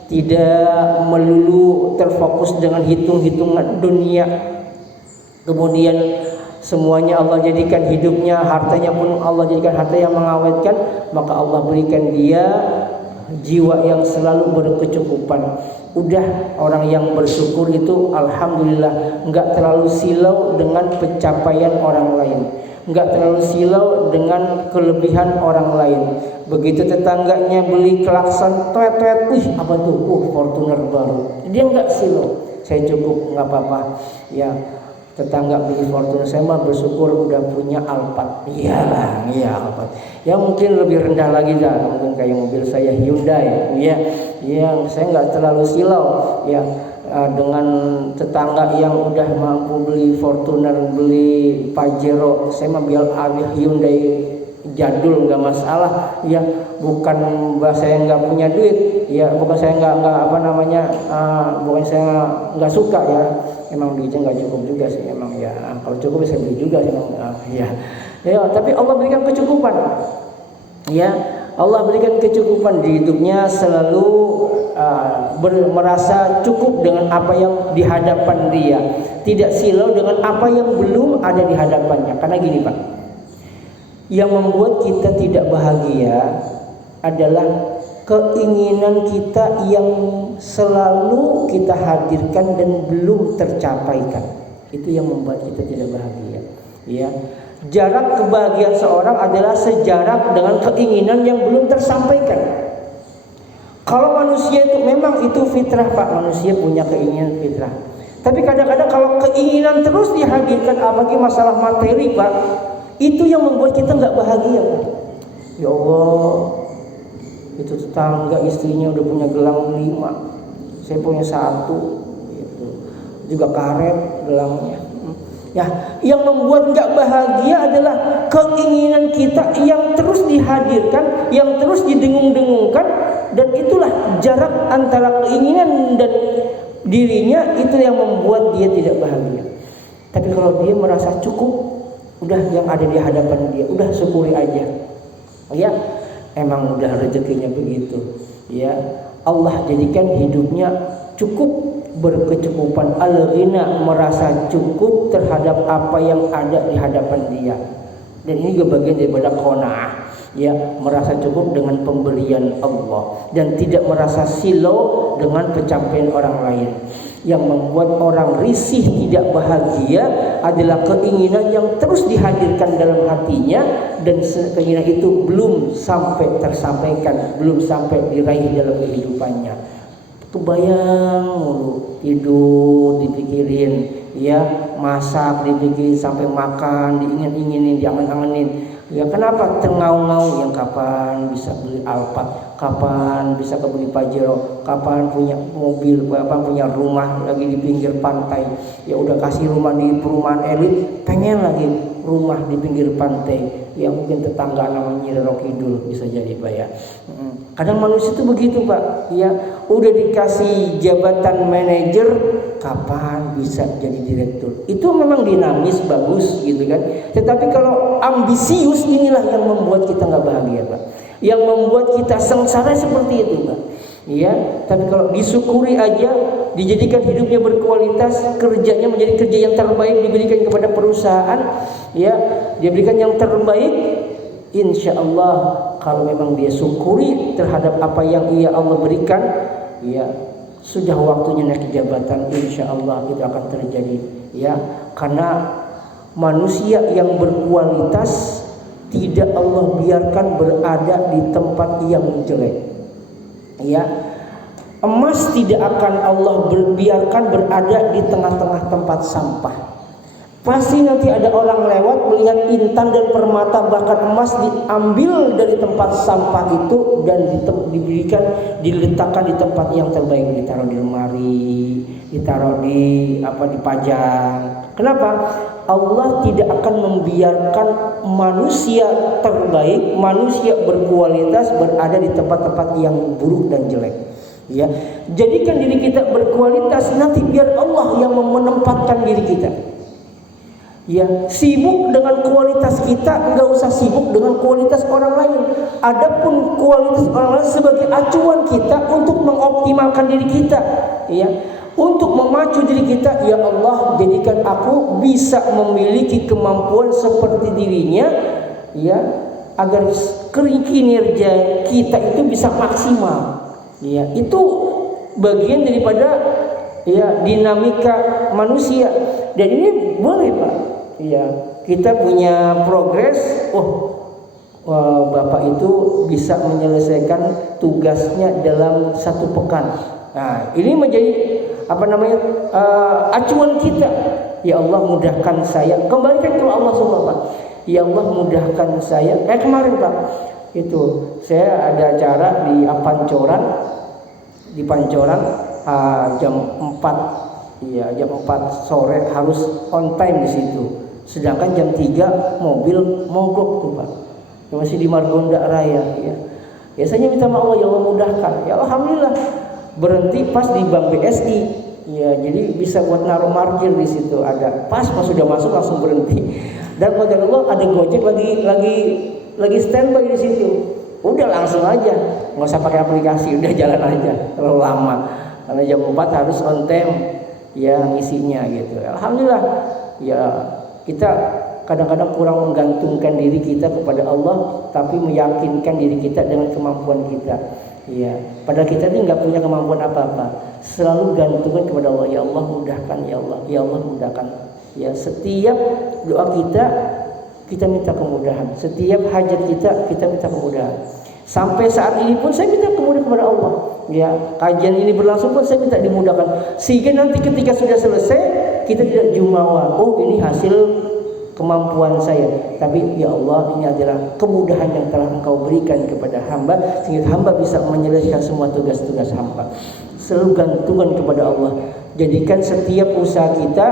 tidak melulu terfokus dengan hitung-hitungan dunia. Kemudian semuanya Allah jadikan hidupnya, hartanya pun Allah jadikan harta yang mengawetkan, maka Allah berikan dia jiwa yang selalu berkecukupan. Udah orang yang bersyukur itu alhamdulillah nggak terlalu silau dengan pencapaian orang lain, nggak terlalu silau dengan kelebihan orang lain. Begitu tetangganya beli klakson tuet-tuet, apa tuh? Fortuner baru. Dia nggak silau, saya cukup, nggak apa-apa. Ya tetangga beli Fortuner, saya mah bersyukur udah punya Alphard. Iya Alphard. Ya mungkin lebih rendah lagi dah, mungkin kayak mobil saya Hyundai. Iya, saya nggak terlalu silau. Ya dengan tetangga yang udah mampu beli Fortuner, beli Pajero, saya mah biar Hyundai jadul nggak masalah. Ya bukan saya nggak punya duit. Ya bukan saya nggak bukan saya nggak suka ya. Emang duitnya nggak cukup juga sih, emang ya. Kalau cukup bisa beli juga sih, emang ya. Tapi Allah berikan kecukupan. Ya, Allah berikan kecukupan di hidupnya, selalu merasa cukup dengan apa yang di hadapan dia, tidak silau dengan apa yang belum ada di hadapannya. Karena gini Pak, yang membuat kita tidak bahagia adalah keinginan kita yang selalu kita hadirkan dan belum tercapaikan. Itu yang membuat kita tidak bahagia. Ya, jarak kebahagiaan seorang adalah sejarak dengan keinginan yang belum tersampaikan. Kalau manusia itu memang itu fitrah Pak, manusia punya keinginan fitrah. Tapi kadang-kadang kalau keinginan terus dihadirkan, apalagi masalah materi Pak, itu yang membuat kita nggak bahagia Pak. Ya Allah, itu tetangga istrinya udah punya gelang 5, saya punya 1, gitu. Juga karet gelangnya. Ya, yang membuat nggak bahagia adalah keinginan kita yang terus dihadirkan, yang terus didengung-dengungkan, dan itulah jarak antara keinginan dan dirinya, itu yang membuat dia tidak bahagia. Tapi kalau dia merasa cukup, udah yang ada di hadapan dia, udah syukuri aja. Ya, emang udah rezekinya begitu. Ya, Allah jadikan hidupnya cukup, berkecukupan, al-ghina, merasa cukup terhadap apa yang ada di hadapan dia. Dan ini juga bagian daripada qanaah, ya, merasa cukup dengan pemberian Allah dan tidak merasa silau dengan pencapaian orang lain. Yang membuat orang risih, tidak bahagia adalah keinginan yang terus dihadirkan dalam hatinya, dan keinginan itu belum sampai tersampaikan, belum sampai diraih dalam kehidupannya. Kebayang mulu, tidur dipikirin, ya, masak dipikirin, sampai makan diingin-inginin, diangen-angenin. Ya kenapa? Tengau-ngau, yang kapan bisa beli Alphard, kapan bisa kebeli Pajero, kapan punya mobil, kapan punya rumah lagi di pinggir pantai. Ya udah kasih rumah di perumahan elit, pengen lagi rumah di pinggir pantai. Ya mungkin tetangga namanya Nyi Roro Kidul, bisa jadi Pak ya. Kadang manusia itu begitu Pak, ya udah dikasih jabatan manajer, kapan bisa jadi direktur. Itu memang dinamis, bagus gitu kan. Tetapi kalau ambisius, inilah yang membuat kita nggak bahagia Pak, yang membuat kita sengsara seperti itu Pak. Ya, tapi kalau disyukuri aja, dijadikan hidupnya berkualitas, kerjanya menjadi kerja yang terbaik, diberikan kepada perusahaan, ya, diberikan yang terbaik, insya Allah kalau memang dia syukuri terhadap apa yang ia Allah berikan, ya sudah waktunya naik jabatan, insya Allah itu akan terjadi. Ya, karena manusia yang berkualitas tidak Allah biarkan berada di tempat yang jelek. Ya, emas tidak akan Allah biarkan berada di tengah-tengah tempat sampah. Pasti nanti ada orang lewat melihat intan dan permata, bahkan emas diambil dari tempat sampah itu dan diletakkan di tempat yang terbaik, ditaruh di lemari, ditaruh dipajang. Kenapa? Allah tidak akan membiarkan manusia terbaik, manusia berkualitas berada di tempat-tempat yang buruk dan jelek. Ya, jadikan diri kita berkualitas, nanti biar Allah yang menempatkan diri kita. Ya, sibuk dengan kualitas kita, enggak usah sibuk dengan kualitas orang lain. Adapun kualitas orang lain sebagai acuan kita untuk mengoptimalkan diri kita, ya, untuk memacu diri kita. Ya Allah, jadikan aku bisa memiliki kemampuan seperti dirinya, ya, agar kinerja kita itu bisa maksimal. Ya, itu bagian daripada ya dinamika manusia. Dan ini boleh Pak. Ya, kita punya progres. Bapak itu bisa menyelesaikan tugasnya dalam 1 pekan. Nah, ini menjadi acuan kita. Ya Allah, mudahkan saya. Kembalikan ke Allah semua Pak. Ya Allah, mudahkan saya. Kemarin Pak, itu saya ada acara di Pancoran, jam 4. Iya, jam 4 sore harus on time di situ. Sedangkan jam 3 mobil mogok tuh Pak. Ya, masih di Margonda Raya ya. Biasanya minta sama Allah, ya Allah mudahkan. Ya alhamdulillah, berhenti pas di Bank BSI. Ya, jadi bisa buat naruh parkir di situ ada. Pas sudah masuk langsung berhenti. Dan qadarullah ada Gojek lagi standby di situ. Udah langsung aja, nggak usah pakai aplikasi, udah jalan aja. Terlalu lama, karena jam 4 harus on time ya ngisinya gitu. Alhamdulillah ya, kita kadang-kadang kurang menggantungkan diri kita kepada Allah, tapi meyakinkan diri kita dengan kemampuan kita. Ya, padahal kita ini nggak punya kemampuan apa-apa. Selalu gantungkan kepada Allah. Ya Allah mudahkan, ya Allah, ya Allah mudahkan. Ya, setiap doa kita minta kemudahan. Setiap hajat kita minta kemudahan. Sampai saat ini pun saya minta kemudahan kepada Allah. Ya, kajian ini berlangsung pun saya minta dimudahkan. Sehingga nanti ketika sudah selesai, kita tidak jumawa. Oh, ini hasil kemampuan saya, tapi ya Allah, ini adalah kemudahan yang telah Engkau berikan kepada hamba, sehingga hamba bisa menyelesaikan semua tugas-tugas hamba. Selalu gantungkan kepada Allah. Jadikan setiap usaha kita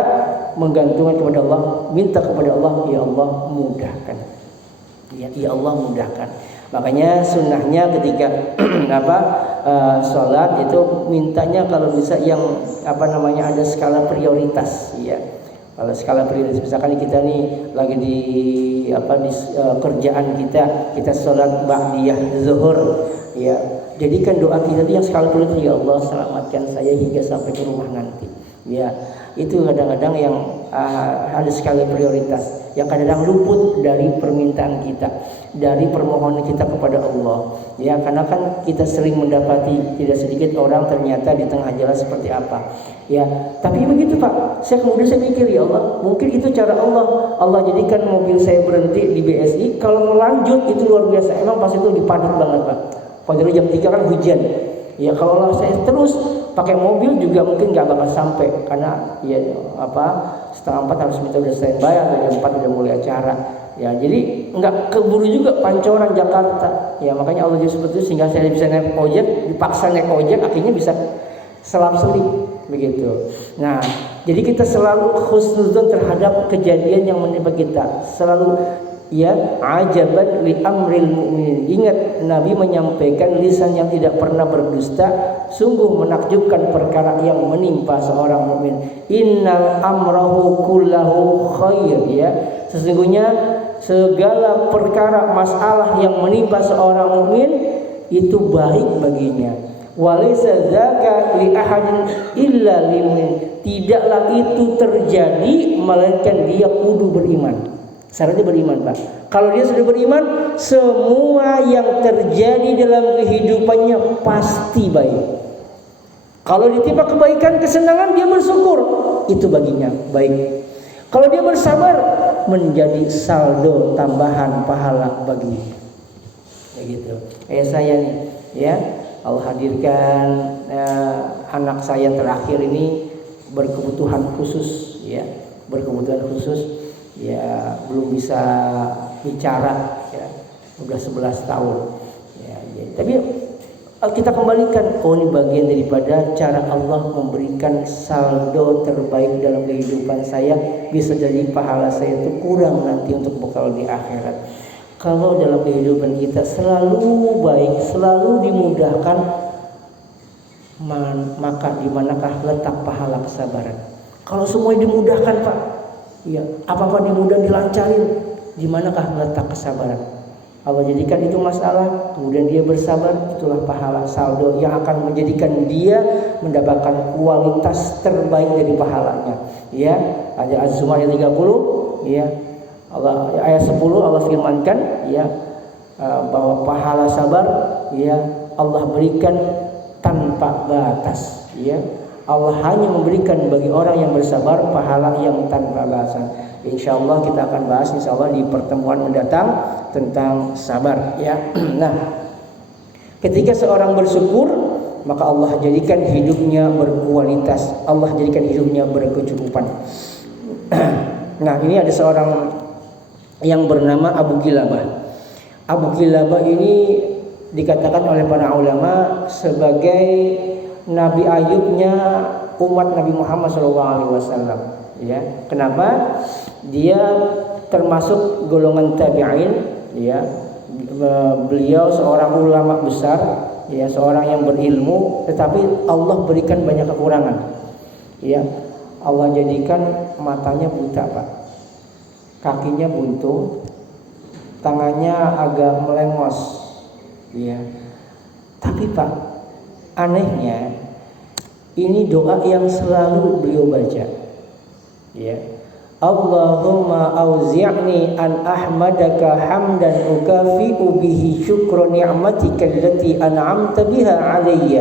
menggantungkan kepada Allah, minta kepada Allah, ya Allah mudahkan. Ya Allah mudahkan. Makanya sunnahnya ketika sholat itu mintanya kalau bisa yang ada skala prioritas, ya. Kalau skala prioritas, misalkan kita nih lagi di kerjaan kita sholat ba'diyah zuhur, ya, jadikan doa kita itu yang skala prioritas, ya Allah selamatkan saya hingga sampai ke rumah nanti. Ya, itu kadang-kadang yang ada skala prioritas yang kadang-kadang luput dari permintaan kita, dari permohonan kita kepada Allah. Ya, karena kan kita sering mendapati tidak sedikit orang ternyata di tengah jalan seperti apa. Ya, tapi begitu Pak. Kemudian saya mikir, ya Allah, mungkin itu cara Allah. Allah jadikan mobil saya berhenti di BSI. Kalau lanjut itu luar biasa. Emang pas itu dipadat banget Pak. Padahal jam 3 kan hujan. Ya, kalau Allah saya terus pakai mobil juga mungkin nggak bakal sampai, karena ya 3:30 harus minta udah standby, atau jam 4 udah mulai acara. Ya, jadi nggak keburu juga Pancoran Jakarta. Ya, makanya Allah jadi seperti itu sehingga saya bisa naik ojek, dipaksa naik ojek, akhirnya bisa selap-selip begitu. Nah, jadi kita selalu husnuzon terhadap kejadian yang menimpa kita. Selalu ya ajaban li amril mu'minin. Ingat Nabi menyampaikan lisan yang tidak pernah berdusta sungguh menakjubkan perkara yang menimpa seorang mukmin. Innal amrahu kullahu khair, ya. Sesungguhnya segala perkara masalah yang menimpa seorang mukmin itu baik baginya. Walaysa dzaka li ahadin illa limu'min. Tidaklah itu terjadi melainkan dia kudu beriman. Syaratnya beriman Pak. Kalau dia sudah beriman, semua yang terjadi dalam kehidupannya pasti baik. Kalau ditimpa kebaikan, kesenangan, dia bersyukur, itu baginya baik. Kalau dia bersabar, menjadi saldo tambahan pahala baginya. Begitu. Kayak saya nih, ya, Allah hadirkan anak saya terakhir ini berkebutuhan khusus, ya, berkebutuhan khusus. Ya, belum bisa bicara, ya, udah 11 tahun, ya, tapi kita kembalikan, ini bagian daripada cara Allah memberikan saldo terbaik dalam kehidupan saya. Bisa jadi pahala saya itu kurang nanti untuk bekal di akhirat. Kalau dalam kehidupan kita selalu baik, selalu dimudahkan, maka di manakah letak pahala kesabaran? Kalau semua dimudahkan Pak, ya, apa-apa dimudah dilancarin, di manakah letak kesabaran? Allah jadikan itu masalah, kemudian dia bersabar, itulah pahala saldo yang akan menjadikan dia mendapatkan kualitas terbaik dari pahalanya. Ya, ada Az-Zumar ayat 30, ya. Allah ayat 10 Allah firmankan, ya, bahwa pahala sabar, ya, Allah berikan tanpa batas, ya. Allah hanya memberikan bagi orang yang bersabar pahala yang tanpa batasan. Insyaallah kita akan bahas insyaallah di pertemuan mendatang tentang sabar, ya. Nah, ketika seorang bersyukur, maka Allah jadikan hidupnya berkualitas, Allah jadikan hidupnya berkecukupan. Nah, ini ada seorang yang bernama Abu Kilabah. Abu Kilabah ini dikatakan oleh para ulama sebagai Nabi Ayubnya umat Nabi Muhammad SAW. Ya, kenapa? Dia termasuk golongan tabi'in. Ya, beliau seorang ulama besar, ya, seorang yang berilmu, tetapi Allah berikan banyak kekurangan. Ya, Allah jadikan matanya buta Pak, kakinya buntu, tangannya agak melengos, Ya. Tapi Pak, anehnya ini doa yang selalu beliau baca. Ya. Allahumma auzi'ni an ahmadaka hamdan ukafi'u bihi syukra ni'matika allati an'amta biha 'alayya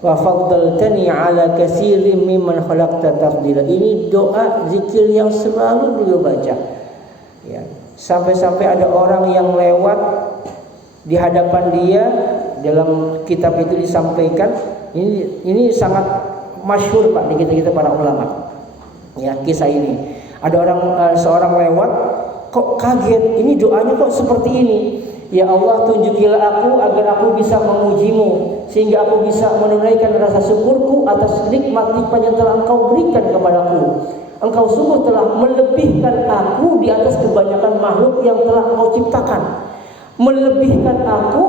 wa faddaltani 'ala katsirin mimman khalaqta tafdila. Ini doa zikir yang selalu beliau baca. Ya. Sampai-sampai ada orang yang lewat di hadapan dia, dalam kitab itu disampaikan, ini sangat masyhur Pak di kita para ulama. Ya, kisah ini. Ada seorang lewat, kok kaget, ini doanya kok seperti ini. Ya Allah, tunjukilah aku agar aku bisa memujimu, sehingga aku bisa menunaikan rasa syukurku atas nikmat-nikmat yang telah Engkau berikan kepadaku. Engkau sungguh telah melebihkan aku di atas kebanyakan makhluk yang telah Engkau ciptakan. Melebihkan aku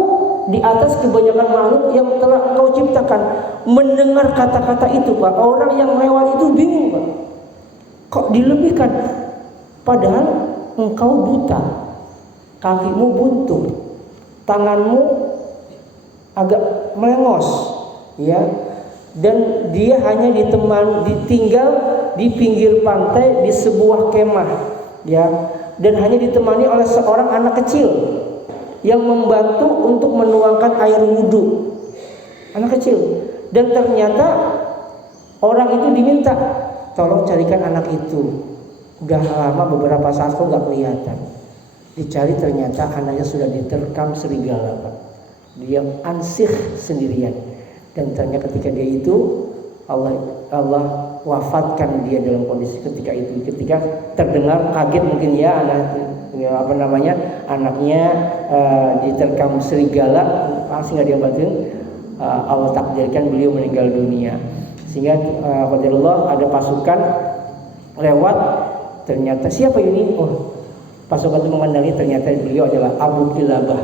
di atas kebanyakan makhluk yang telah Engkau ciptakan. Mendengar kata-kata itu Pak, orang yang lewat itu bingung Pak. Kok dilebihkan? Padahal engkau buta, kakimu buntu, tanganmu agak melengos, ya. Dan dia hanya ditinggal di pinggir pantai di sebuah kemah, ya. Dan hanya ditemani oleh seorang anak kecil yang membantu untuk menuangkan air wudhu, anak kecil. Dan ternyata orang itu diminta, tolong carikan anak itu. Udah lama beberapa saat kok gak kelihatan. Dicari ternyata anaknya sudah diterkam serigala Pak. Dia ansih sendirian. Dan ternyata ketika dia itu Allah wafatkan dia dalam kondisi ketika itu. Ketika terdengar kaget mungkin ya anaknya diterkam serigala, langsung dia batin Allah takdirkan beliau meninggal dunia. Sehingga qadarullah ada pasukan lewat, ternyata siapa ini? Oh, pasukan itu mengenali ternyata beliau adalah Abu Kilabah,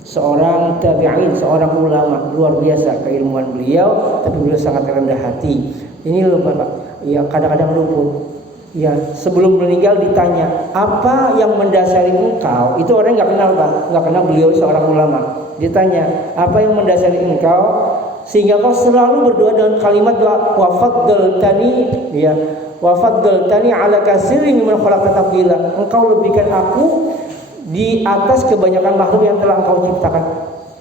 seorang tabi'in, seorang ulama luar biasa keilmuan beliau, tapi beliau sangat rendah hati. Ini lupa Pak, ya kadang-kadang luput. Ya sebelum meninggal ditanya, apa yang mendasari engkau? Itu orang nggak kenal Pak, nggak kenal beliau seorang ulama. Ditanya, apa yang mendasari engkau sehingga kau selalu berdoa dengan kalimat doa wafaddaltani ala katsirin mimman khalaqta tafdila. Engkau lebihkan aku di atas kebanyakan makhluk yang telah Engkau ciptakan.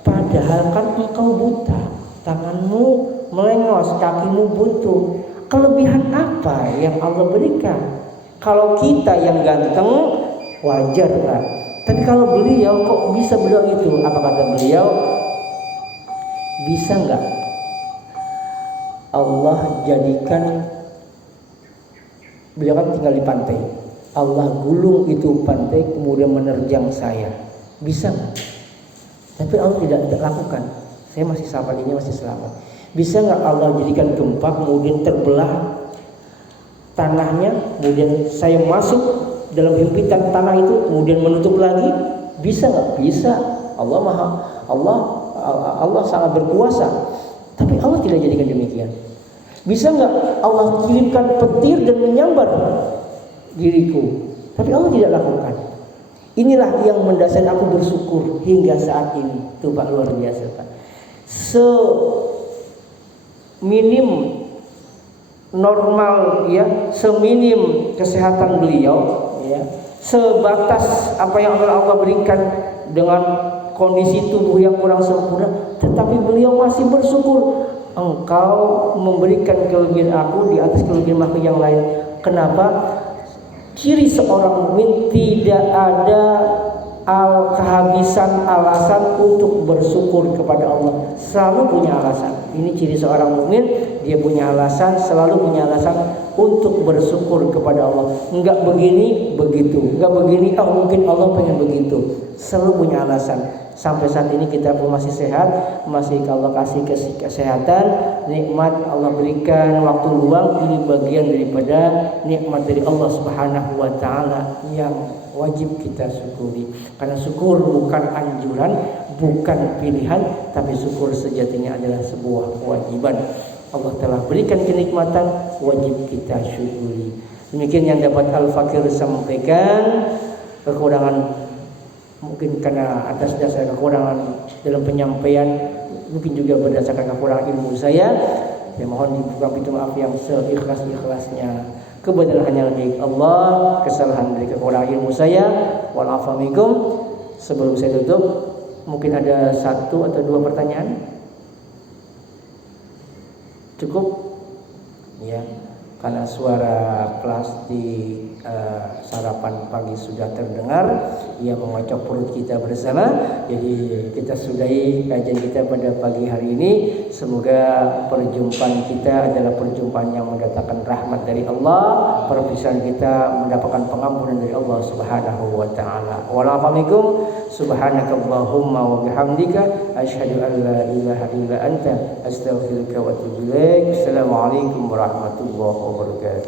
Padahal kan engkau buta, tanganmu melengos, kakimu buntu. Kelebihan apa yang Allah berikan? Kalau kita yang ganteng wajar Pak. Tapi kalau beliau kok bisa berdoa itu? Apa kata beliau? Bisa enggak Allah jadikan, beliau kan tinggal di pantai, Allah gulung itu pantai kemudian menerjang saya, bisa enggak? Tapi Allah tidak lakukan. Saya masih selamat, ini masih selamat. Bisa enggak Allah jadikan gempa kemudian terbelah tanahnya, kemudian saya masuk dalam himpitan tanah itu kemudian menutup lagi? Bisa enggak? Bisa. Allah sangat berkuasa. Tapi Allah tidak jadikan demikian. Bisa enggak Allah kirimkan petir dan menyambar diriku? Tapi Allah tidak lakukan. Inilah yang mendasari aku bersyukur hingga saat ini. Itu Pak, luar biasa Pak. Seminim normal ya, seminim kesehatan beliau ya, sebatas apa yang Allah berikan dengan kondisi tubuh yang kurang sempurna, tetapi beliau masih bersyukur. Engkau memberikan kelebihan aku di atas kelebihan makhluk yang lain. Kenapa? Ciri seorang mukmin tidak ada kehabisan alasan untuk bersyukur kepada Allah. Selalu punya alasan. Ini ciri seorang mukmin, dia punya alasan, selalu punya alasan untuk bersyukur kepada Allah. Enggak begini, begitu. Enggak begini, mungkin Allah pengen begitu. Selalu punya alasan. Sampai saat ini kita pun masih sehat, masih Allah kasih kesehatan, nikmat Allah berikan, waktu luang, ini bagian daripada nikmat dari Allah Subhanahu wa taala yang wajib kita syukuri. Karena syukur bukan anjuran, bukan pilihan, tapi syukur sejatinya adalah sebuah kewajiban. Allah telah berikan kenikmatan, wajib kita syukuri. Demikian yang dapat Al-Fakir sampaikan. Kekurangan Mungkin karena atas dasar kekurangan dalam penyampaian, mungkin juga berdasarkan kekurangan ilmu saya. Ya mohon dibuka pintu maaf yang seikhlas-ikhlasnya. Kebenaran hanya milik Allah, kesalahan dari kekurangan ilmu saya. Wal-'afwa minkum. Sebelum saya tutup, mungkin ada 1 atau 2 pertanyaan. Cukup? Ya, karena suara plastik sarapan pagi sudah terdengar, ia mengocok perut kita bersama. Jadi kita sudahi kajian kita pada pagi hari ini. Semoga perjumpaan kita adalah perjumpaan yang mendatangkan rahmat dari Allah, perpisahan kita mendapatkan pengampunan dari Allah Subhanahu wa taala. Waalaikumsalam. Subhanakallahumma wa bihamdika asyhadu an la ilaha illa anta astaghfiruka wa atubu ilaik. Assalamualaikum warahmatullahi wabarakatuh.